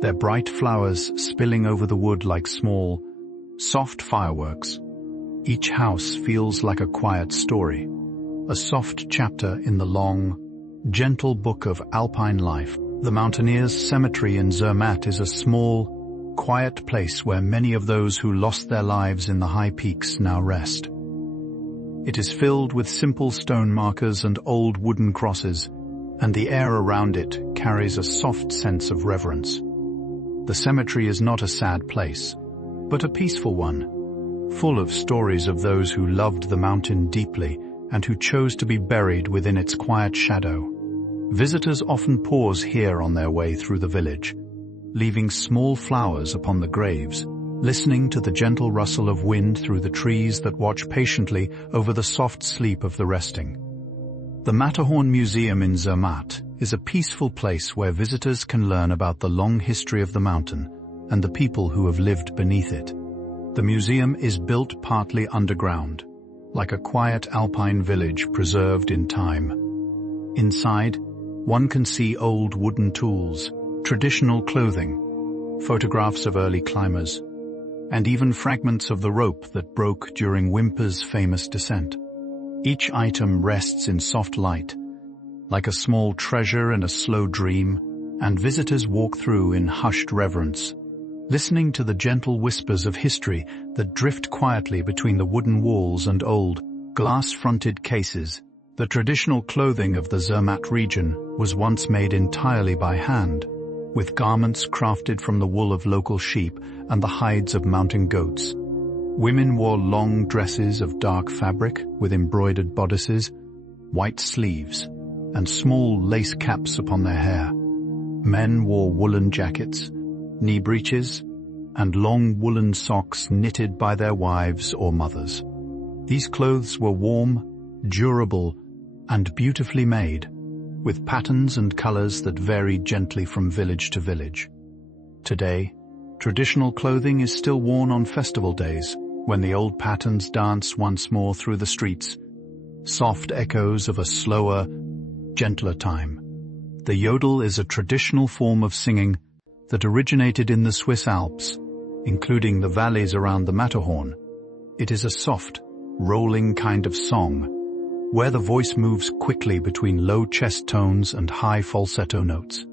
their bright flowers spilling over the wood like small, soft fireworks. Each house feels like a quiet story, a soft chapter in the long, gentle book of alpine life. The Mountaineers' Cemetery in Zermatt is a small, quiet place where many of those who lost their lives in the high peaks now rest. It is filled with simple stone markers and old wooden crosses, and the air around it carries a soft sense of reverence. The cemetery is not a sad place, but a peaceful one, full of stories of those who loved the mountain deeply and who chose to be buried within its quiet shadow. Visitors often pause here on their way through the village, leaving small flowers upon the graves, listening to the gentle rustle of wind through the trees that watch patiently over the soft sleep of the resting. The Matterhorn Museum in Zermatt is a peaceful place where visitors can learn about the long history of the mountain and the people who have lived beneath it. The museum is built partly underground, like a quiet alpine village preserved in time. Inside, One can see old wooden tools, traditional clothing, photographs of early climbers, and even fragments of the rope that broke during Whymper's famous descent. Each item rests in soft light, like a small treasure in a slow dream, and visitors walk through in hushed reverence, listening to the gentle whispers of history that drift quietly between the wooden walls and old, glass-fronted cases. The traditional clothing of the Zermatt region was once made entirely by hand, with garments crafted from the wool of local sheep and the hides of mountain goats. Women wore long dresses of dark fabric with embroidered bodices, white sleeves, and small lace caps upon their hair. Men wore woolen jackets, knee breeches, and long woolen socks knitted by their wives or mothers. These clothes were warm, durable, and beautifully made, with patterns and colors that varied gently from village to village. Today, traditional clothing is still worn on festival days, when the old patterns dance once more through the streets, soft echoes of a slower, gentler time. The yodel is a traditional form of singing that originated in the Swiss Alps, including the valleys around the Matterhorn. It is a soft, rolling kind of song, where the voice moves quickly between low chest tones and high falsetto notes.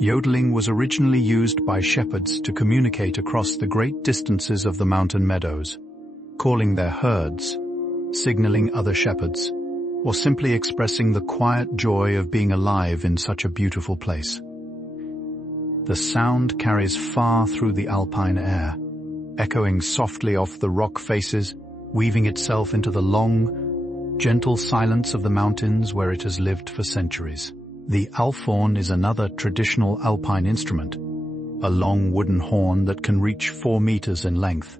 Yodeling was originally used by shepherds to communicate across the great distances of the mountain meadows, calling their herds, signaling other shepherds, or simply expressing the quiet joy of being alive in such a beautiful place. The sound carries far through the alpine air, echoing softly off the rock faces, weaving itself into the long, gentle silence of the mountains where it has lived for centuries. The alphorn is another traditional alpine instrument, a long wooden horn that can reach 4 meters in length.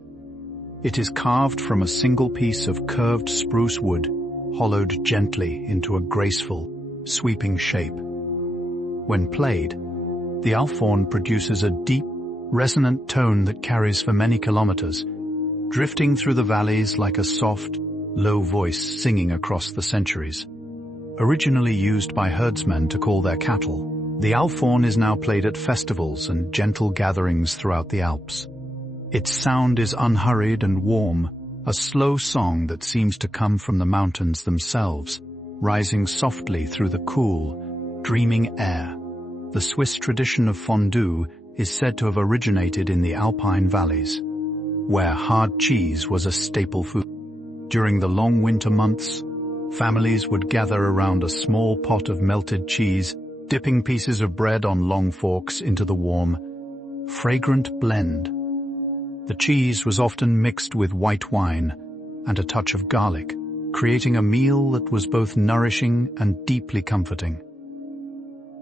It is carved from a single piece of curved spruce wood, hollowed gently into a graceful, sweeping shape. When played, the alphorn produces a deep, resonant tone that carries for many kilometers, drifting through the valleys like a soft, low voice singing across the centuries. Originally used by herdsmen to call their cattle, the alphorn is now played at festivals and gentle gatherings throughout the Alps. Its sound is unhurried and warm, a slow song that seems to come from the mountains themselves, rising softly through the cool, dreaming air. The Swiss tradition of fondue is said to have originated in the Alpine valleys, where hard cheese was a staple food. During the long winter months, families would gather around a small pot of melted cheese, dipping pieces of bread on long forks into the warm, fragrant blend. The cheese was often mixed with white wine and a touch of garlic, creating a meal that was both nourishing and deeply comforting.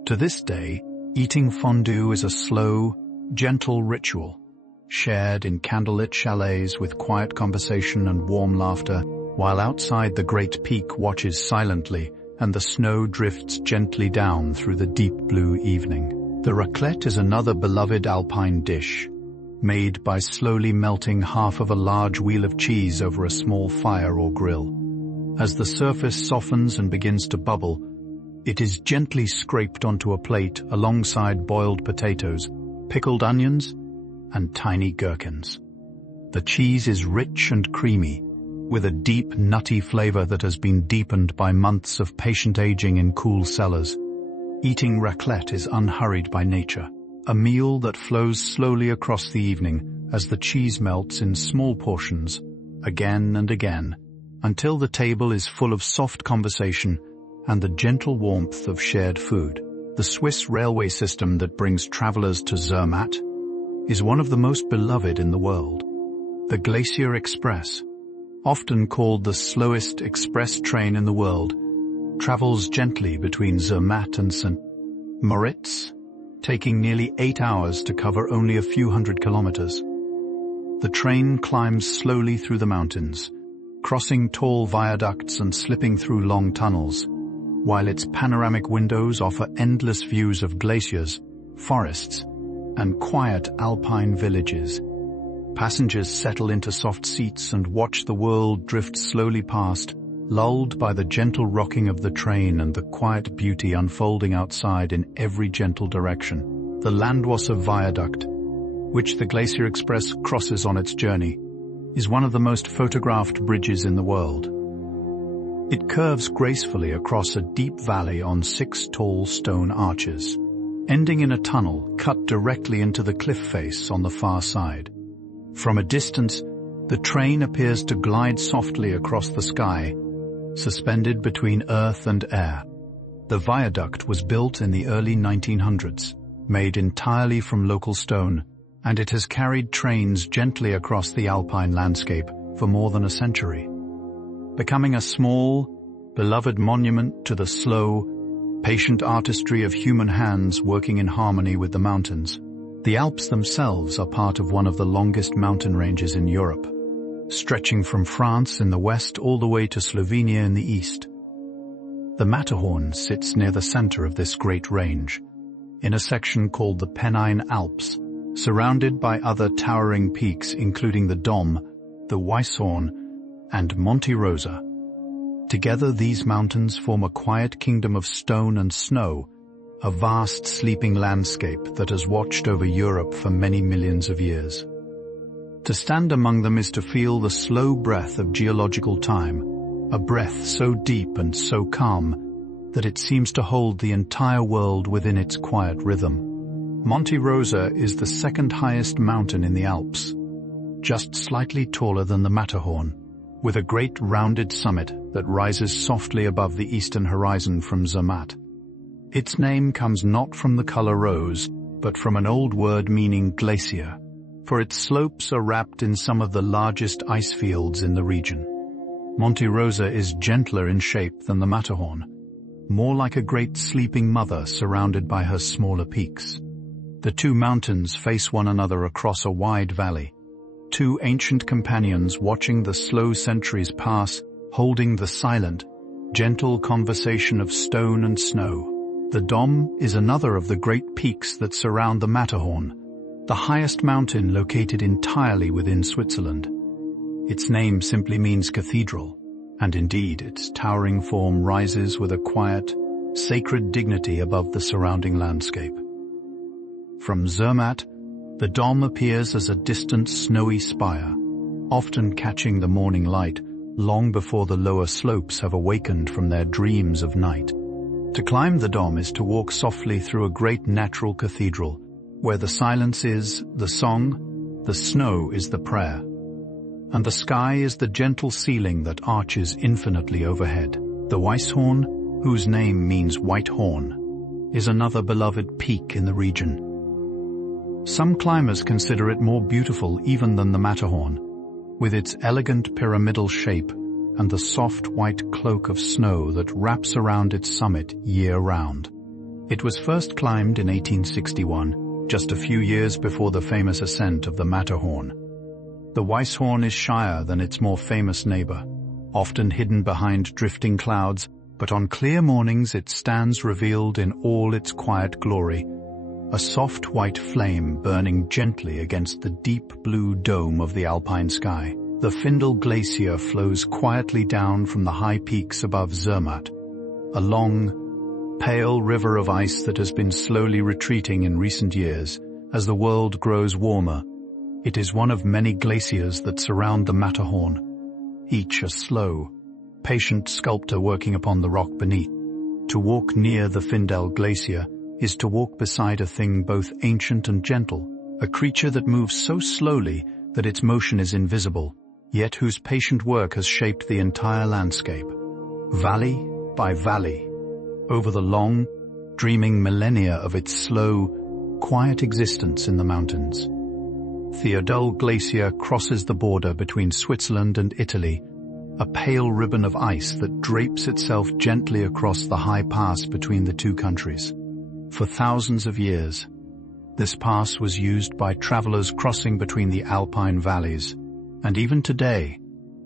To this day, eating fondue is a slow, gentle ritual, shared in candlelit chalets with quiet conversation and warm laughter, while outside the great peak watches silently and the snow drifts gently down through the deep blue evening. The raclette is another beloved alpine dish, made by slowly melting half of a large wheel of cheese over a small fire or grill. As the surface softens and begins to bubble, it is gently scraped onto a plate alongside boiled potatoes, pickled onions, and tiny gherkins. The cheese is rich and creamy, with a deep, nutty flavor that has been deepened by months of patient aging in cool cellars. Eating raclette is unhurried by nature, a meal that flows slowly across the evening as the cheese melts in small portions, again and again, until the table is full of soft conversation and the gentle warmth of shared food. The Swiss railway system that brings travelers to Zermatt is one of the most beloved in the world. The Glacier Express, often called the slowest express train in the world, travels gently between Zermatt and St. Moritz, taking nearly 8 hours to cover only a few hundred kilometers. The train climbs slowly through the mountains, crossing tall viaducts and slipping through long tunnels, while its panoramic windows offer endless views of glaciers, forests, and quiet alpine villages. Passengers settle into soft seats and watch the world drift slowly past, lulled by the gentle rocking of the train and the quiet beauty unfolding outside in every gentle direction. The Landwasser Viaduct, which the Glacier Express crosses on its journey, is one of the most photographed bridges in the world. It curves gracefully across a deep valley on 6 tall stone arches, ending in a tunnel cut directly into the cliff face on the far side. From a distance, the train appears to glide softly across the sky, suspended between earth and air. The viaduct was built in the early 1900s, made entirely from local stone, and it has carried trains gently across the alpine landscape for more than a century, becoming a small, beloved monument to the slow, patient artistry of human hands working in harmony with the mountains. The Alps themselves are part of one of the longest mountain ranges in Europe, stretching from France in the west all the way to Slovenia in the east. The Matterhorn sits near the center of this great range, in a section called the Pennine Alps, surrounded by other towering peaks including the Dom, the Weisshorn, and Monte Rosa. Together these mountains form a quiet kingdom of stone and snow, a vast sleeping landscape that has watched over Europe for many millions of years. To stand among them is to feel the slow breath of geological time, a breath so deep and so calm that it seems to hold the entire world within its quiet rhythm. Monte Rosa is the second highest mountain in the Alps, just slightly taller than the Matterhorn, with a great rounded summit that rises softly above the eastern horizon from Zermatt. Its name comes not from the color rose, but from an old word meaning glacier, for its slopes are wrapped in some of the largest ice fields in the region. Monte Rosa is gentler in shape than the Matterhorn, more like a great sleeping mother surrounded by her smaller peaks. The two mountains face one another across a wide valley, two ancient companions watching the slow centuries pass, holding the silent, gentle conversation of stone and snow. The Dom is another of the great peaks that surround the Matterhorn, the highest mountain located entirely within Switzerland. Its name simply means cathedral, and indeed its towering form rises with a quiet, sacred dignity above the surrounding landscape. From Zermatt, the Dom appears as a distant snowy spire, often catching the morning light long before the lower slopes have awakened from their dreams of night. To climb the Dom is to walk softly through a great natural cathedral, where the silence is the song, the snow is the prayer, and the sky is the gentle ceiling that arches infinitely overhead. The Weisshorn, whose name means white horn, is another beloved peak in the region. Some climbers consider it more beautiful even than the Matterhorn, with its elegant pyramidal shape and the soft white cloak of snow that wraps around its summit year-round. It was first climbed in 1861, just a few years before the famous ascent of the Matterhorn. The Weisshorn is shyer than its more famous neighbor, often hidden behind drifting clouds, but on clear mornings it stands revealed in all its quiet glory, a soft white flame burning gently against the deep blue dome of the alpine sky. The Findel Glacier flows quietly down from the high peaks above Zermatt, a long, pale river of ice that has been slowly retreating in recent years as the world grows warmer. It is one of many glaciers that surround the Matterhorn, each a slow, patient sculptor working upon the rock beneath. To walk near the Findel Glacier is to walk beside a thing both ancient and gentle, a creature that moves so slowly that its motion is invisible, yet whose patient work has shaped the entire landscape, valley by valley, over the long, dreaming millennia of its slow, quiet existence in the mountains. Theodule Glacier crosses the border between Switzerland and Italy, a pale ribbon of ice that drapes itself gently across the high pass between the two countries. For thousands of years, this pass was used by travelers crossing between the alpine valleys, and even today,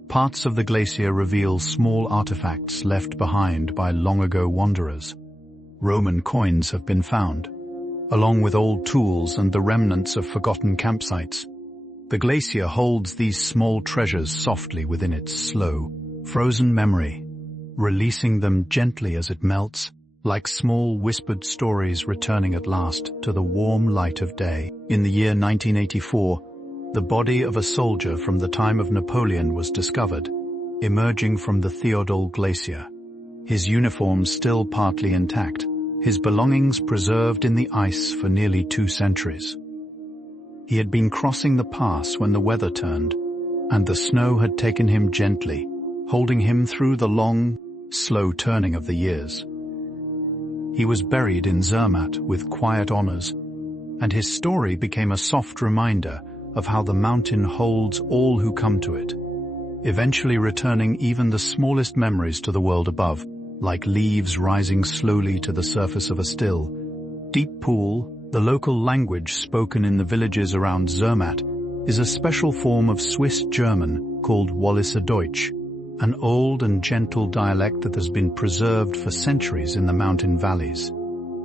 parts of the glacier reveal small artifacts left behind by long-ago wanderers. Roman coins have been found, along with old tools and the remnants of forgotten campsites. The glacier holds these small treasures softly within its slow, frozen memory, releasing them gently as it melts, like small whispered stories returning at last to the warm light of day. In the year 1984, the body of a soldier from the time of Napoleon was discovered, emerging from the Theodule Glacier. His uniform still partly intact, his belongings preserved in the ice for nearly 2 centuries. He had been crossing the pass when the weather turned, and the snow had taken him gently, holding him through the long, slow turning of the years. He was buried in Zermatt with quiet honors, and his story became a soft reminder of how the mountain holds all who come to it, eventually returning even the smallest memories to the world above, like leaves rising slowly to the surface of a still, deep pool. The local language spoken in the villages around Zermatt is a special form of Swiss German called Walliser Deutsch, an old and gentle dialect that has been preserved for centuries in the mountain valleys.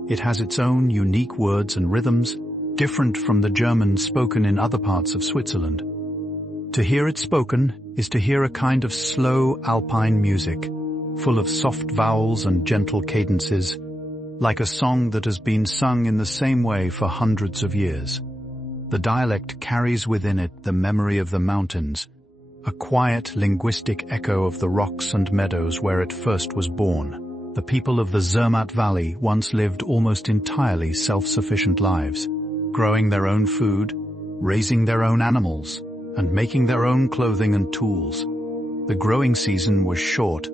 It has its own unique words and rhythms, different from the German spoken in other parts of Switzerland. To hear it spoken is to hear a kind of slow alpine music, full of soft vowels and gentle cadences, like a song that has been sung in the same way for hundreds of years. The dialect carries within it the memory of the mountains, a quiet linguistic echo of the rocks and meadows where it first was born. The people of the Zermatt Valley once lived almost entirely self-sufficient lives, growing their own food, raising their own animals, and making their own clothing and tools. The growing season was short,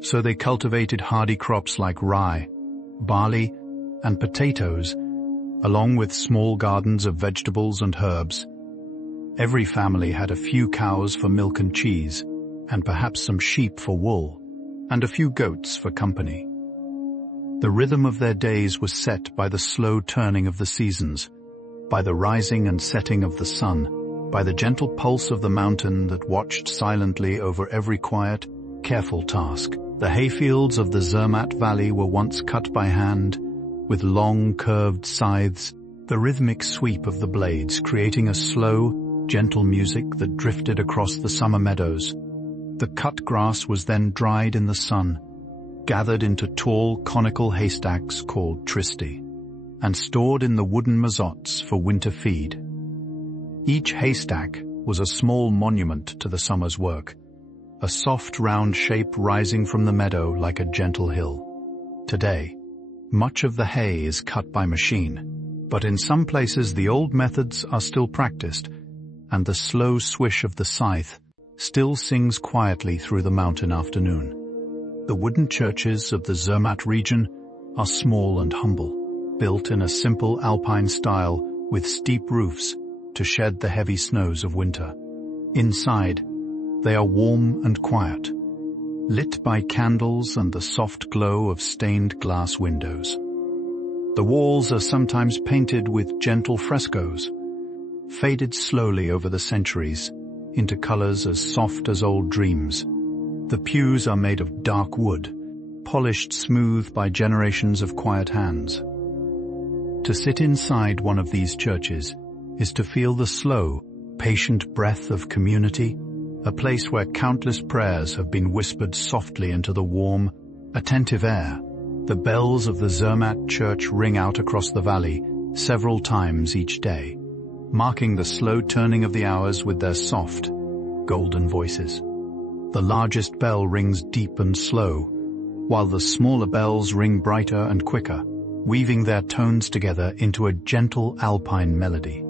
so they cultivated hardy crops like rye, barley, and potatoes, along with small gardens of vegetables and herbs. Every family had a few cows for milk and cheese, and perhaps some sheep for wool, and a few goats for company. The rhythm of their days was set by the slow turning of the seasons, by the rising and setting of the sun, by the gentle pulse of the mountain that watched silently over every quiet, careful task. The hayfields of the Zermatt Valley were once cut by hand, with long curved scythes, the rhythmic sweep of the blades creating a slow, gentle music that drifted across the summer meadows. The cut grass was then dried in the sun, gathered into tall conical haystacks called tristi, and stored in the wooden mazottes for winter feed. Each haystack was a small monument to the summer's work, a soft round shape rising from the meadow like a gentle hill. Today, much of the hay is cut by machine, but in some places the old methods are still practiced, and the slow swish of the scythe still sings quietly through the mountain afternoon. The wooden churches of the Zermatt region are small and humble, built in a simple alpine style with steep roofs to shed the heavy snows of winter. Inside, they are warm and quiet, lit by candles and the soft glow of stained glass windows. The walls are sometimes painted with gentle frescoes, faded slowly over the centuries into colors as soft as old dreams. The pews are made of dark wood, polished smooth by generations of quiet hands. To sit inside one of these churches is to feel the slow, patient breath of community, a place where countless prayers have been whispered softly into the warm, attentive air. The bells of the Zermatt church ring out across the valley several times each day, marking the slow turning of the hours with their soft, golden voices. The largest bell rings deep and slow, while the smaller bells ring brighter and quicker, weaving their tones together into a gentle alpine melody.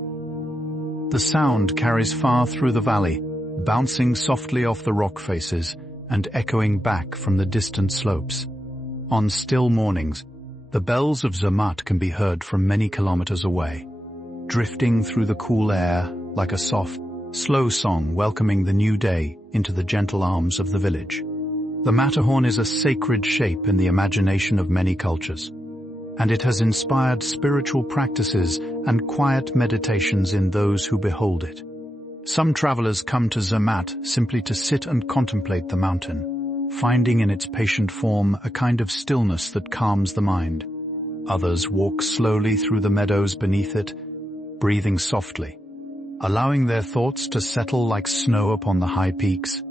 The sound carries far through the valley, bouncing softly off the rock faces and echoing back from the distant slopes. On still mornings, the bells of Zermatt can be heard from many kilometers away, drifting through the cool air like a soft, slow song welcoming the new day into the gentle arms of the village. The Matterhorn is a sacred shape in the imagination of many cultures, and it has inspired spiritual practices and quiet meditations in those who behold it. Some travelers come to Zermatt simply to sit and contemplate the mountain, finding in its patient form a kind of stillness that calms the mind. Others walk slowly through the meadows beneath it, breathing softly, allowing their thoughts to settle like snow upon the high peaks.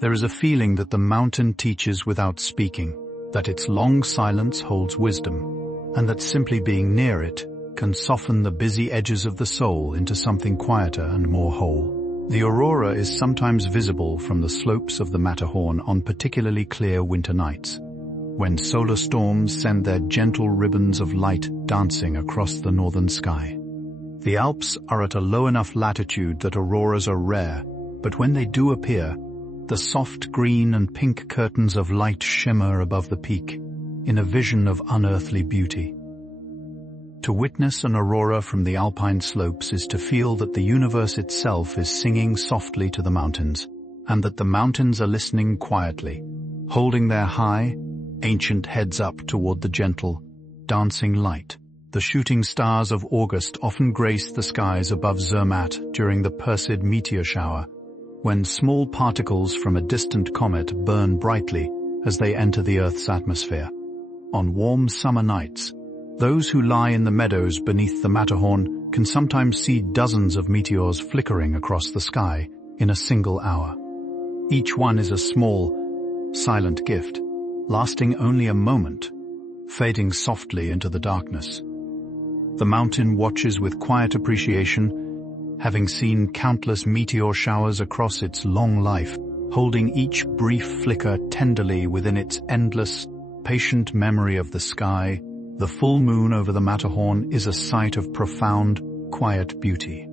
There is a feeling that the mountain teaches without speaking, that its long silence holds wisdom, and that simply being near it can soften the busy edges of the soul into something quieter and more whole. The aurora is sometimes visible from the slopes of the Matterhorn on particularly clear winter nights, when solar storms send their gentle ribbons of light dancing across the northern sky. The Alps are at a low enough latitude that auroras are rare, but when they do appear, the soft green and pink curtains of light shimmer above the peak in a vision of unearthly beauty. To witness an aurora from the alpine slopes is to feel that the universe itself is singing softly to the mountains, and that the mountains are listening quietly, holding their high, ancient heads up toward the gentle, dancing light. The shooting stars of August often grace the skies above Zermatt during the Perseid meteor shower, when small particles from a distant comet burn brightly as they enter the Earth's atmosphere. On warm summer nights, those who lie in the meadows beneath the Matterhorn can sometimes see dozens of meteors flickering across the sky in a single hour. Each one is a small, silent gift, lasting only a moment, fading softly into the darkness. The mountain watches with quiet appreciation, having seen countless meteor showers across its long life, holding each brief flicker tenderly within its endless, patient memory of the sky. The full moon over the Matterhorn is a sight of profound, quiet beauty.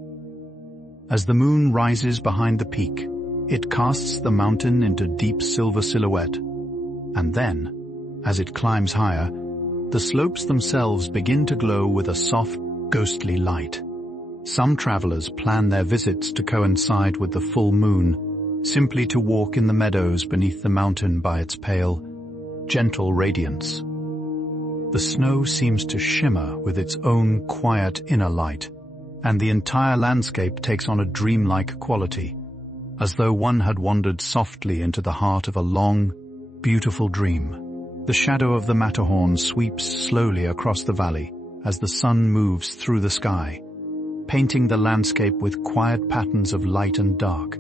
As the moon rises behind the peak, it casts the mountain into deep silver silhouette, and then, as it climbs higher, the slopes themselves begin to glow with a soft, ghostly light. Some travelers plan their visits to coincide with the full moon, simply to walk in the meadows beneath the mountain by its pale, gentle radiance. The snow seems to shimmer with its own quiet inner light, and the entire landscape takes on a dreamlike quality, as though one had wandered softly into the heart of a long, beautiful dream. The shadow of the Matterhorn sweeps slowly across the valley as the sun moves through the sky, painting the landscape with quiet patterns of light and dark.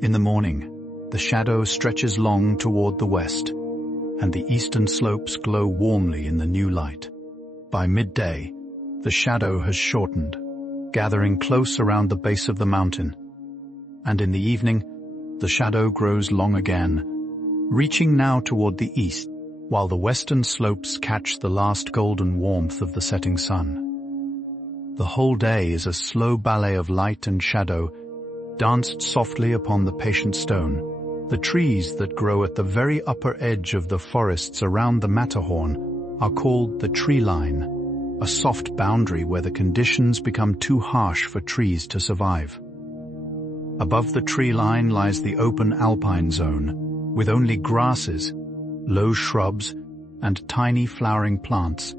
In the morning, the shadow stretches long toward the west, and the eastern slopes glow warmly in the new light. By midday, the shadow has shortened, gathering close around the base of the mountain, and in the evening, the shadow grows long again, reaching now toward the east, while the western slopes catch the last golden warmth of the setting sun. The whole day is a slow ballet of light and shadow, danced softly upon the patient stone. The trees that grow at the very upper edge of the forests around the Matterhorn are called the tree line, a soft boundary where the conditions become too harsh for trees to survive. Above the tree line lies the open alpine zone, with only grasses, low shrubs, and tiny flowering plants.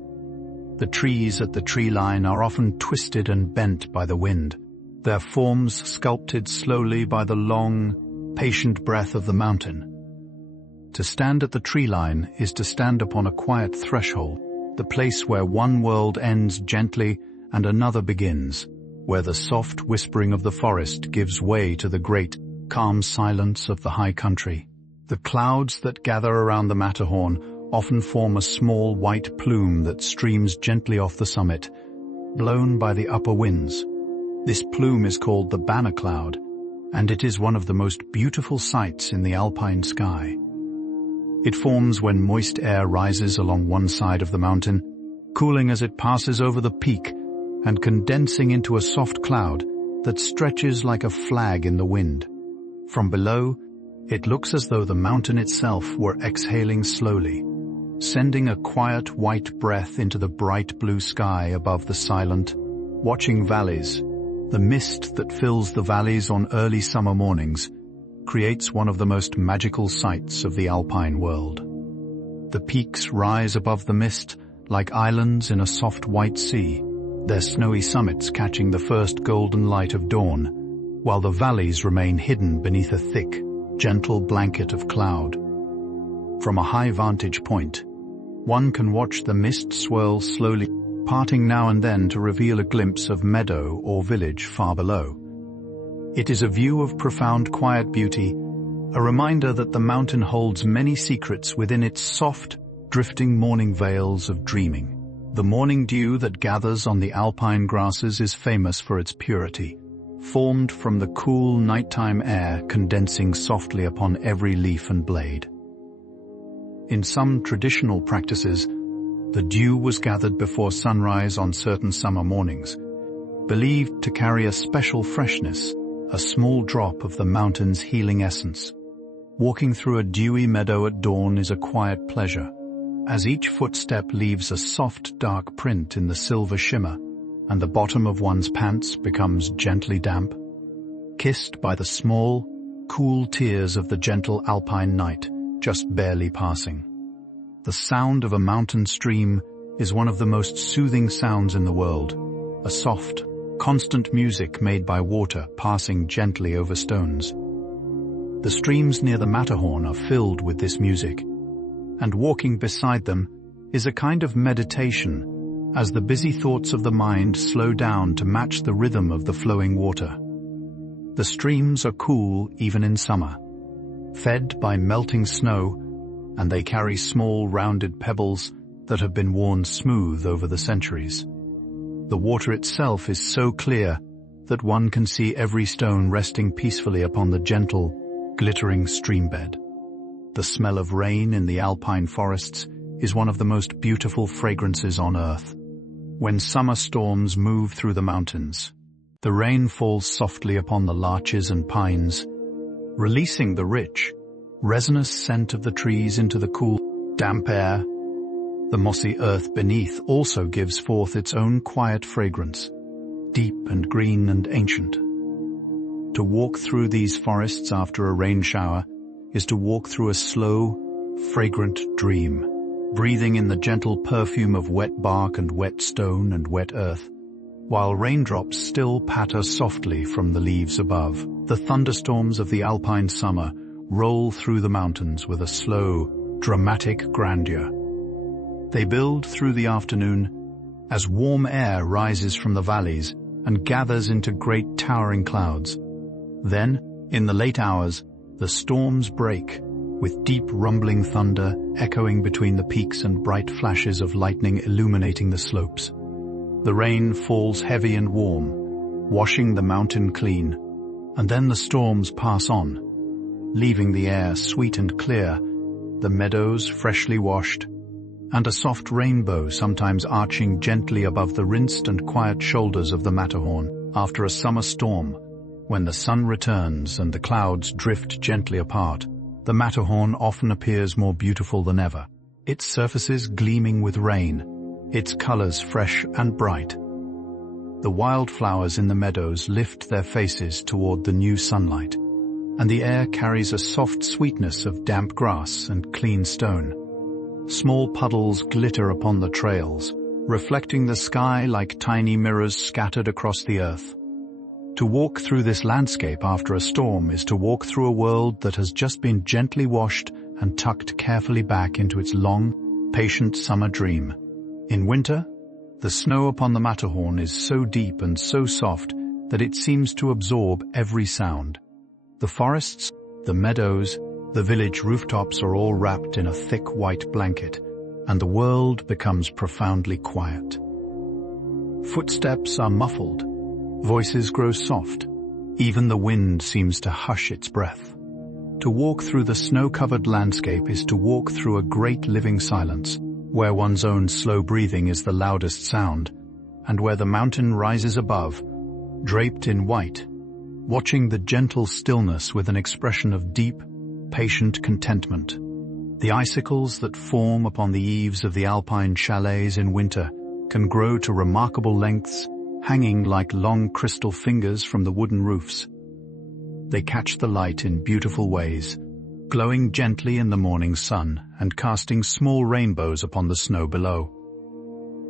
The trees at the tree line are often twisted and bent by the wind, their forms sculpted slowly by the long, patient breath of the mountain. To stand at the tree line is to stand upon a quiet threshold, the place where one world ends gently and another begins, where the soft whispering of the forest gives way to the great, calm silence of the high country. The clouds that gather around the Matterhorn often form a small white plume that streams gently off the summit, blown by the upper winds. This plume is called the banner cloud, and it is one of the most beautiful sights in the alpine sky. It forms when moist air rises along one side of the mountain, cooling as it passes over the peak and condensing into a soft cloud that stretches like a flag in the wind. From below, it looks as though the mountain itself were exhaling slowly, sending a quiet white breath into the bright blue sky above the silent, watching valleys. The mist that fills the valleys on early summer mornings creates one of the most magical sights of the alpine world. The peaks rise above the mist like islands in a soft white sea, their snowy summits catching the first golden light of dawn, while the valleys remain hidden beneath a thick, gentle blanket of cloud. From a high vantage point, one can watch the mist swirl slowly, parting now and then to reveal a glimpse of meadow or village far below. It is a view of profound quiet beauty, a reminder that the mountain holds many secrets within its soft, drifting morning veils of dreaming. The morning dew that gathers on the alpine grasses is famous for its purity, formed from the cool nighttime air condensing softly upon every leaf and blade. In some traditional practices, the dew was gathered before sunrise on certain summer mornings, believed to carry a special freshness, a small drop of the mountain's healing essence. Walking through a dewy meadow at dawn is a quiet pleasure, as each footstep leaves a soft dark print in the silver shimmer, and the bottom of one's pants becomes gently damp, kissed by the small, cool tears of the gentle alpine night, just barely passing. The sound of a mountain stream is one of the most soothing sounds in the world, a soft, constant music made by water passing gently over stones. The streams near the Matterhorn are filled with this music, and walking beside them is a kind of meditation, as the busy thoughts of the mind slow down to match the rhythm of the flowing water. The streams are cool even in summer, fed by melting snow, and they carry small rounded pebbles that have been worn smooth over the centuries. The water itself is so clear that one can see every stone resting peacefully upon the gentle, glittering streambed. The smell of rain in the alpine forests is one of the most beautiful fragrances on earth. When summer storms move through the mountains, the rain falls softly upon the larches and pines, releasing the rich, resinous scent of the trees into the cool, damp air. The mossy earth beneath also gives forth its own quiet fragrance, deep and green and ancient. To walk through these forests after a rain shower is to walk through a slow, fragrant dream, breathing in the gentle perfume of wet bark and wet stone and wet earth, while raindrops still patter softly from the leaves above. The thunderstorms of the alpine summer roll through the mountains with a slow, dramatic grandeur. They build through the afternoon as warm air rises from the valleys and gathers into great towering clouds. Then, in the late hours, the storms break, with deep rumbling thunder echoing between the peaks and bright flashes of lightning illuminating the slopes. The rain falls heavy and warm, washing the mountain clean, and then the storms pass on, leaving the air sweet and clear, the meadows freshly washed, and a soft rainbow sometimes arching gently above the rinsed and quiet shoulders of the Matterhorn. After a summer storm, when the sun returns and the clouds drift gently apart, the Matterhorn often appears more beautiful than ever, its surfaces gleaming with rain, its colors fresh and bright. The wildflowers in the meadows lift their faces toward the new sunlight, and the air carries a soft sweetness of damp grass and clean stone. Small puddles glitter upon the trails, reflecting the sky like tiny mirrors scattered across the earth. To walk through this landscape after a storm is to walk through a world that has just been gently washed and tucked carefully back into its long, patient summer dream. In winter, the snow upon the Matterhorn is so deep and so soft that it seems to absorb every sound. The forests, the meadows, the village rooftops are all wrapped in a thick white blanket, and the world becomes profoundly quiet. Footsteps are muffled. Voices grow soft. Even the wind seems to hush its breath. To walk through the snow-covered landscape is to walk through a great living silence, where one's own slow breathing is the loudest sound, and where the mountain rises above, draped in white, watching the gentle stillness with an expression of deep, patient contentment. The icicles that form upon the eaves of the alpine chalets in winter can grow to remarkable lengths, hanging like long crystal fingers from the wooden roofs. They catch the light in beautiful ways, glowing gently in the morning sun and casting small rainbows upon the snow below.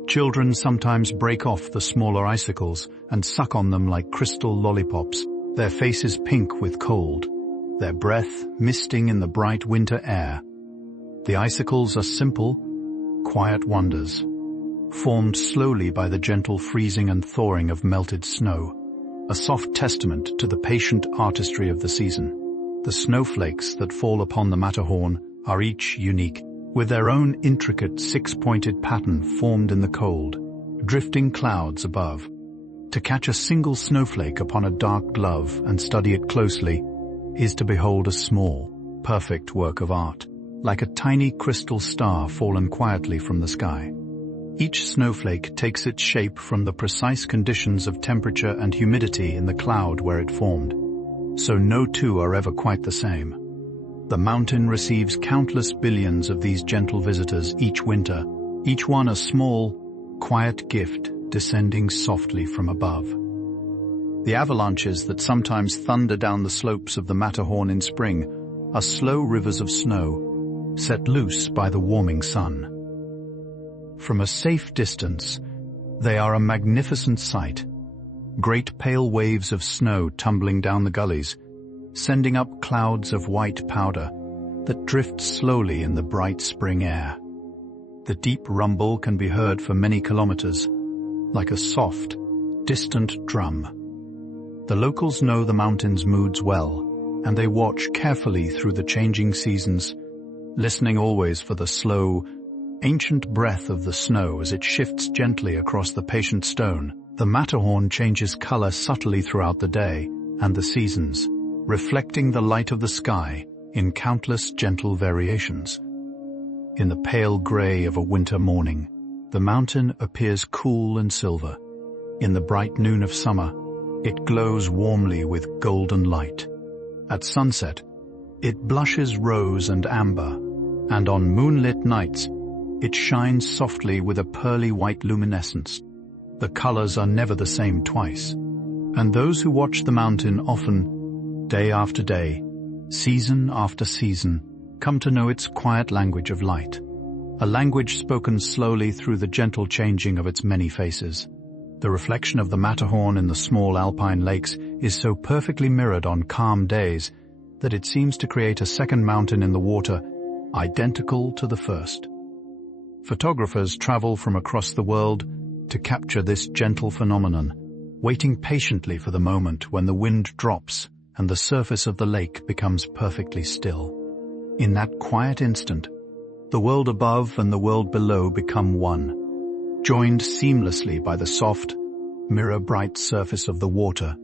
Children sometimes break off the smaller icicles and suck on them like crystal lollipops, their faces pink with cold, their breath misting in the bright winter air. The icicles are simple, quiet wonders, formed slowly by the gentle freezing and thawing of melted snow, a soft testament to the patient artistry of the season. The snowflakes that fall upon the Matterhorn are each unique, with their own intricate six-pointed pattern formed in the cold, drifting clouds above. To catch a single snowflake upon a dark glove and study it closely is to behold a small, perfect work of art, like a tiny crystal star fallen quietly from the sky. Each snowflake takes its shape from the precise conditions of temperature and humidity in the cloud where it formed, so no two are ever quite the same. The mountain receives countless billions of these gentle visitors each winter, each one a small, quiet gift descending softly from above. The avalanches that sometimes thunder down the slopes of the Matterhorn in spring are slow rivers of snow, set loose by the warming sun. From a safe distance, they are a magnificent sight. Great pale waves of snow tumbling down the gullies, sending up clouds of white powder that drift slowly in the bright spring air. The deep rumble can be heard for many kilometers, like a soft, distant drum. The locals know the mountain's moods well, and they watch carefully through the changing seasons, listening always for the slow, ancient breath of the snow as it shifts gently across the patient stone. The Matterhorn changes color subtly throughout the day and the seasons, reflecting the light of the sky in countless gentle variations. In the pale gray of a winter morning, the mountain appears cool and silver. In the bright noon of summer, it glows warmly with golden light. At sunset, it blushes rose and amber, and on moonlit nights, it shines softly with a pearly white luminescence. The colors are never the same twice, and those who watch the mountain often, day after day, season after season, come to know its quiet language of light, a language spoken slowly through the gentle changing of its many faces. The reflection of the Matterhorn in the small alpine lakes is so perfectly mirrored on calm days that it seems to create a second mountain in the water, identical to the first. Photographers travel from across the world to capture this gentle phenomenon, waiting patiently for the moment when the wind drops and the surface of the lake becomes perfectly still. In that quiet instant, the world above and the world below become one, joined seamlessly by the soft, mirror-bright surface of the water,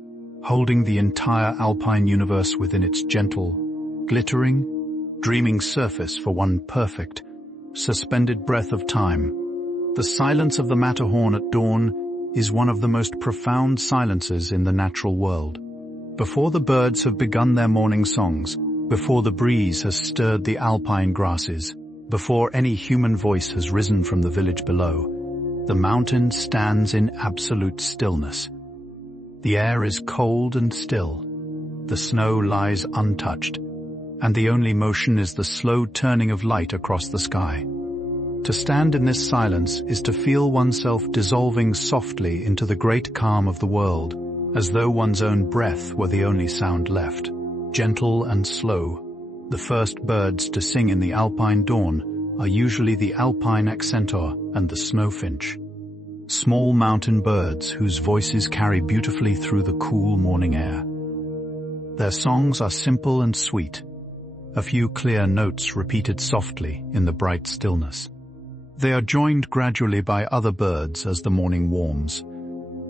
holding the entire alpine universe within its gentle, glittering, dreaming surface for one perfect, suspended breath of time. The silence of the Matterhorn at dawn is one of the most profound silences in the natural world. Before the birds have begun their morning songs, before the breeze has stirred the alpine grasses, before any human voice has risen from the village below, the mountain stands in absolute stillness. The air is cold and still. The snow lies untouched, and the only motion is the slow turning of light across the sky. To stand in this silence is to feel oneself dissolving softly into the great calm of the world, as though one's own breath were the only sound left. Gentle and slow, the first birds to sing in the alpine dawn are usually the alpine accentor and the snowfinch. Small mountain birds whose voices carry beautifully through the cool morning air. Their songs are simple and sweet, a few clear notes repeated softly in the bright stillness. They are joined gradually by other birds as the morning warms,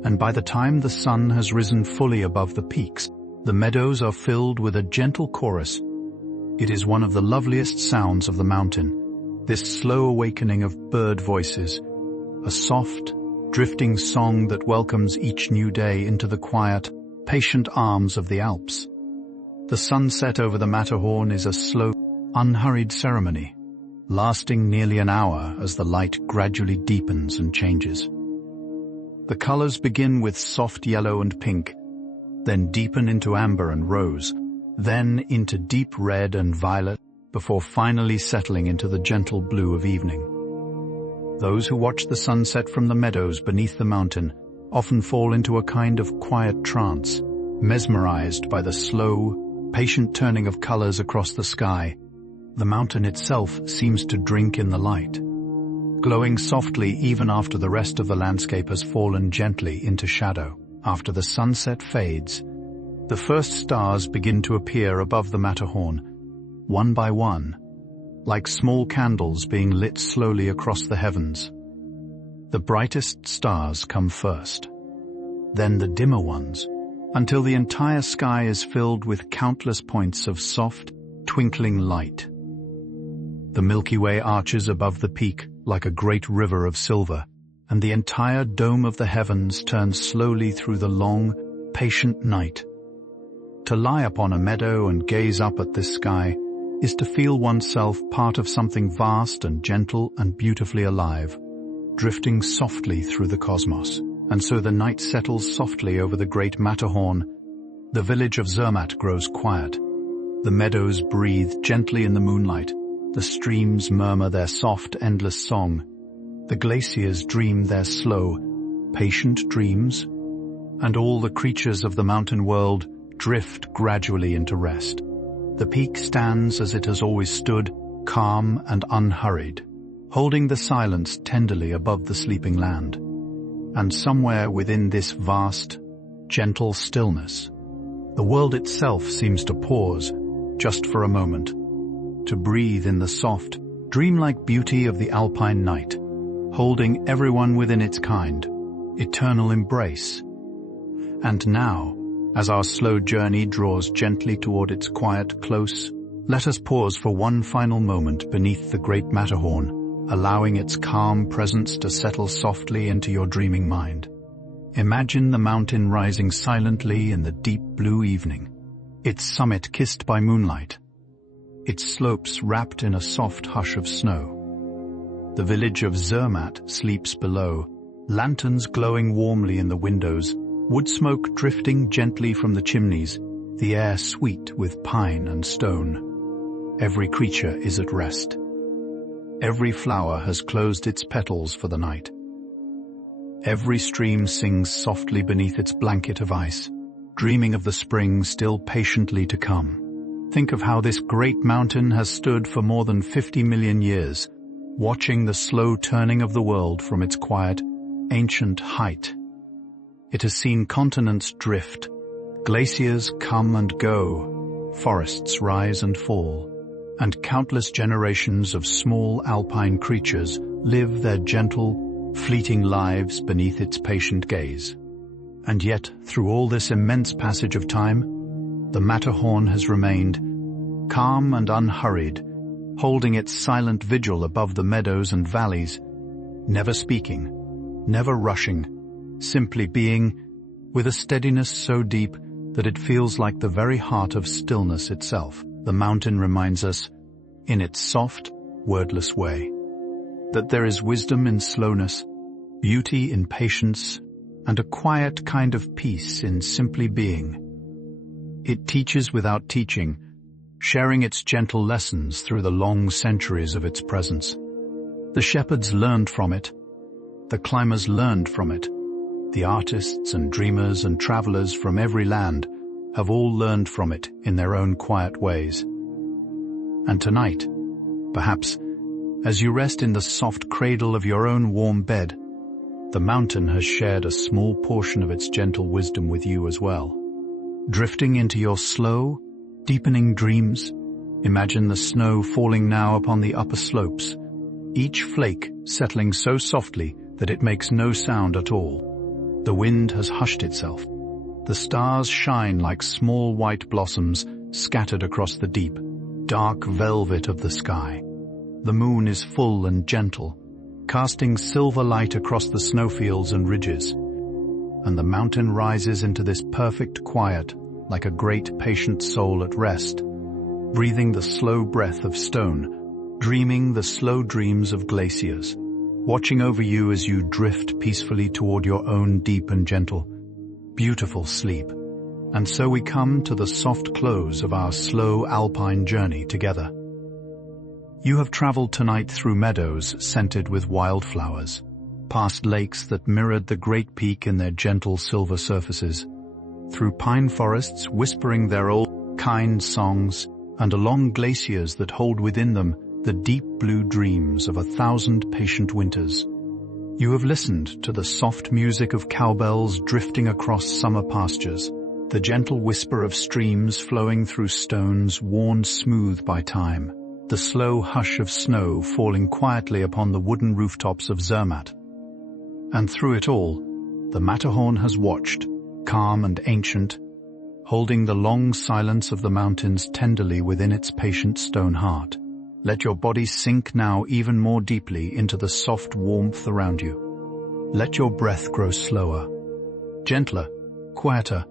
and by the time the sun has risen fully above the peaks, the meadows are filled with a gentle chorus. It is one of the loveliest sounds of the mountain, this slow awakening of bird voices, a soft, drifting song that welcomes each new day into the quiet, patient arms of the Alps. The sunset over the Matterhorn is a slow, unhurried ceremony, lasting nearly an hour as the light gradually deepens and changes. The colors begin with soft yellow and pink, then deepen into amber and rose, then into deep red and violet, before finally settling into the gentle blue of evening. Those who watch the sunset from the meadows beneath the mountain often fall into a kind of quiet trance, mesmerized by the slow, patient turning of colors across the sky. The mountain itself seems to drink in the light, glowing softly even after the rest of the landscape has fallen gently into shadow. After the sunset fades, The first stars begin to appear above the Matterhorn, one by one, like small candles being lit slowly across the heavens. The brightest stars come first, then the dimmer ones, until the entire sky is filled with countless points of soft, twinkling light. The Milky Way arches above the peak like a great river of silver, and the entire dome of the heavens turns slowly through the long, patient night. To lie upon a meadow and gaze up at this sky is to feel oneself part of something vast and gentle and beautifully alive, drifting softly through the cosmos. And so the night settles softly over the great Matterhorn. The village of Zermatt grows quiet. The meadows breathe gently in the moonlight. The streams murmur their soft, endless song. The glaciers dream their slow, patient dreams. And all the creatures of the mountain world drift gradually into rest. The peak stands as it has always stood, calm and unhurried, holding the silence tenderly above the sleeping land. And somewhere within this vast, gentle stillness, the world itself seems to pause just for a moment, to breathe in the soft, dreamlike beauty of the alpine night, holding everyone within its kind, eternal embrace. And now, as our slow journey draws gently toward its quiet close, let us pause for one final moment beneath the great Matterhorn, allowing its calm presence to settle softly into your dreaming mind. Imagine the mountain rising silently in the deep blue evening, its summit kissed by moonlight, its slopes wrapped in a soft hush of snow. The village of Zermatt sleeps below, lanterns glowing warmly in the windows, wood smoke drifting gently from the chimneys, the air sweet with pine and stone. Every creature is at rest. Every flower has closed its petals for the night. Every stream sings softly beneath its blanket of ice, dreaming of the spring still patiently to come. Think of how this great mountain has stood for more than 50 million years, watching the slow turning of the world from its quiet, ancient height. It has seen continents drift, glaciers come and go, forests rise and fall, and countless generations of small alpine creatures live their gentle, fleeting lives beneath its patient gaze. And yet, through all this immense passage of time, the Matterhorn has remained calm and unhurried, holding its silent vigil above the meadows and valleys, never speaking, never rushing, simply being, with a steadiness so deep that it feels like the very heart of stillness itself. The mountain reminds us, in its soft, wordless way, that there is wisdom in slowness, beauty in patience, and a quiet kind of peace in simply being. It teaches without teaching, sharing its gentle lessons through the long centuries of its presence. The shepherds learned from it, the climbers learned from it, the artists and dreamers and travelers from every land have all learned from it in their own quiet ways. And tonight, perhaps, as you rest in the soft cradle of your own warm bed, the mountain has shared a small portion of its gentle wisdom with you as well. Drifting into your slow, deepening dreams, imagine the snow falling now upon the upper slopes, each flake settling so softly that it makes no sound at all. The wind has hushed itself. The stars shine like small white blossoms scattered across the deep, dark velvet of the sky. The moon is full and gentle, casting silver light across the snowfields and ridges. And the mountain rises into this perfect quiet like a great patient soul at rest, breathing the slow breath of stone, dreaming the slow dreams of glaciers, watching over you as you drift peacefully toward your own deep and gentle, beautiful sleep. And so we come to the soft close of our slow alpine journey together. You have traveled tonight through meadows scented with wildflowers, past lakes that mirrored the great peak in their gentle silver surfaces, through pine forests whispering their old, kind songs, and along glaciers that hold within them the deep blue dreams of 1,000 patient winters. You have listened to the soft music of cowbells drifting across summer pastures, The gentle whisper of streams flowing through stones worn smooth by time, the slow hush of snow falling quietly upon the wooden rooftops of Zermatt. And through it all, the Matterhorn has watched, calm and ancient, holding the long silence of the mountains tenderly within its patient stone heart. Let your body sink now even more deeply into the soft warmth around you. Let your breath grow slower, gentler, quieter,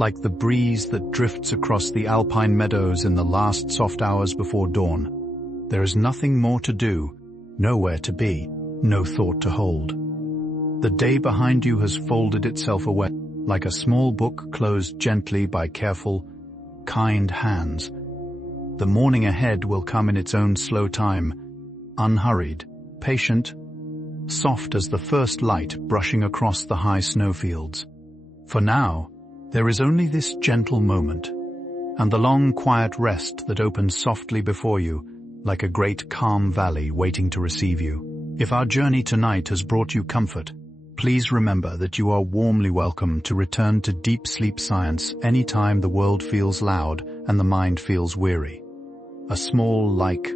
like the breeze that drifts across the alpine meadows in the last soft hours before dawn. There is nothing more to do, nowhere to be, no thought to hold. The day behind you has folded itself away, like a small book closed gently by careful, kind hands. The morning ahead will come in its own slow time, unhurried, patient, soft as the first light brushing across the high snowfields. For now, there is only this gentle moment, and the long quiet rest that opens softly before you, like a great calm valley waiting to receive you. If our journey tonight has brought you comfort, please remember that you are warmly welcome to return to deep sleep science anytime the world feels loud and the mind feels weary. A small like,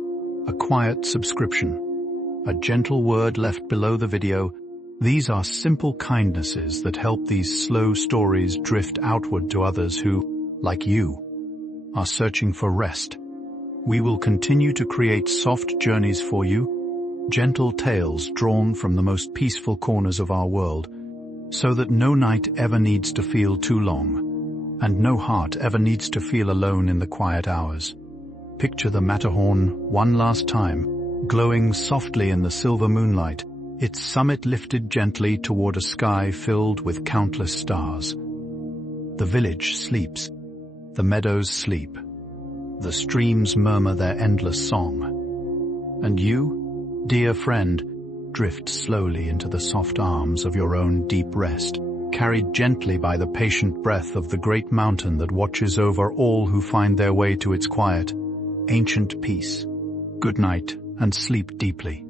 a quiet subscription, a gentle word left below the video. These are simple kindnesses that help these slow stories drift outward to others who, like you, are searching for rest. We will continue to create soft journeys for you, gentle tales drawn from the most peaceful corners of our world, so that no night ever needs to feel too long, and no heart ever needs to feel alone in the quiet hours. Picture the Matterhorn one last time, glowing softly in the silver moonlight, its summit lifted gently toward a sky filled with countless stars. The village sleeps, the meadows sleep, the streams murmur their endless song. And you, dear friend, drift slowly into the soft arms of your own deep rest, carried gently by the patient breath of the great mountain that watches over all who find their way to its quiet, ancient peace. Good night and sleep deeply.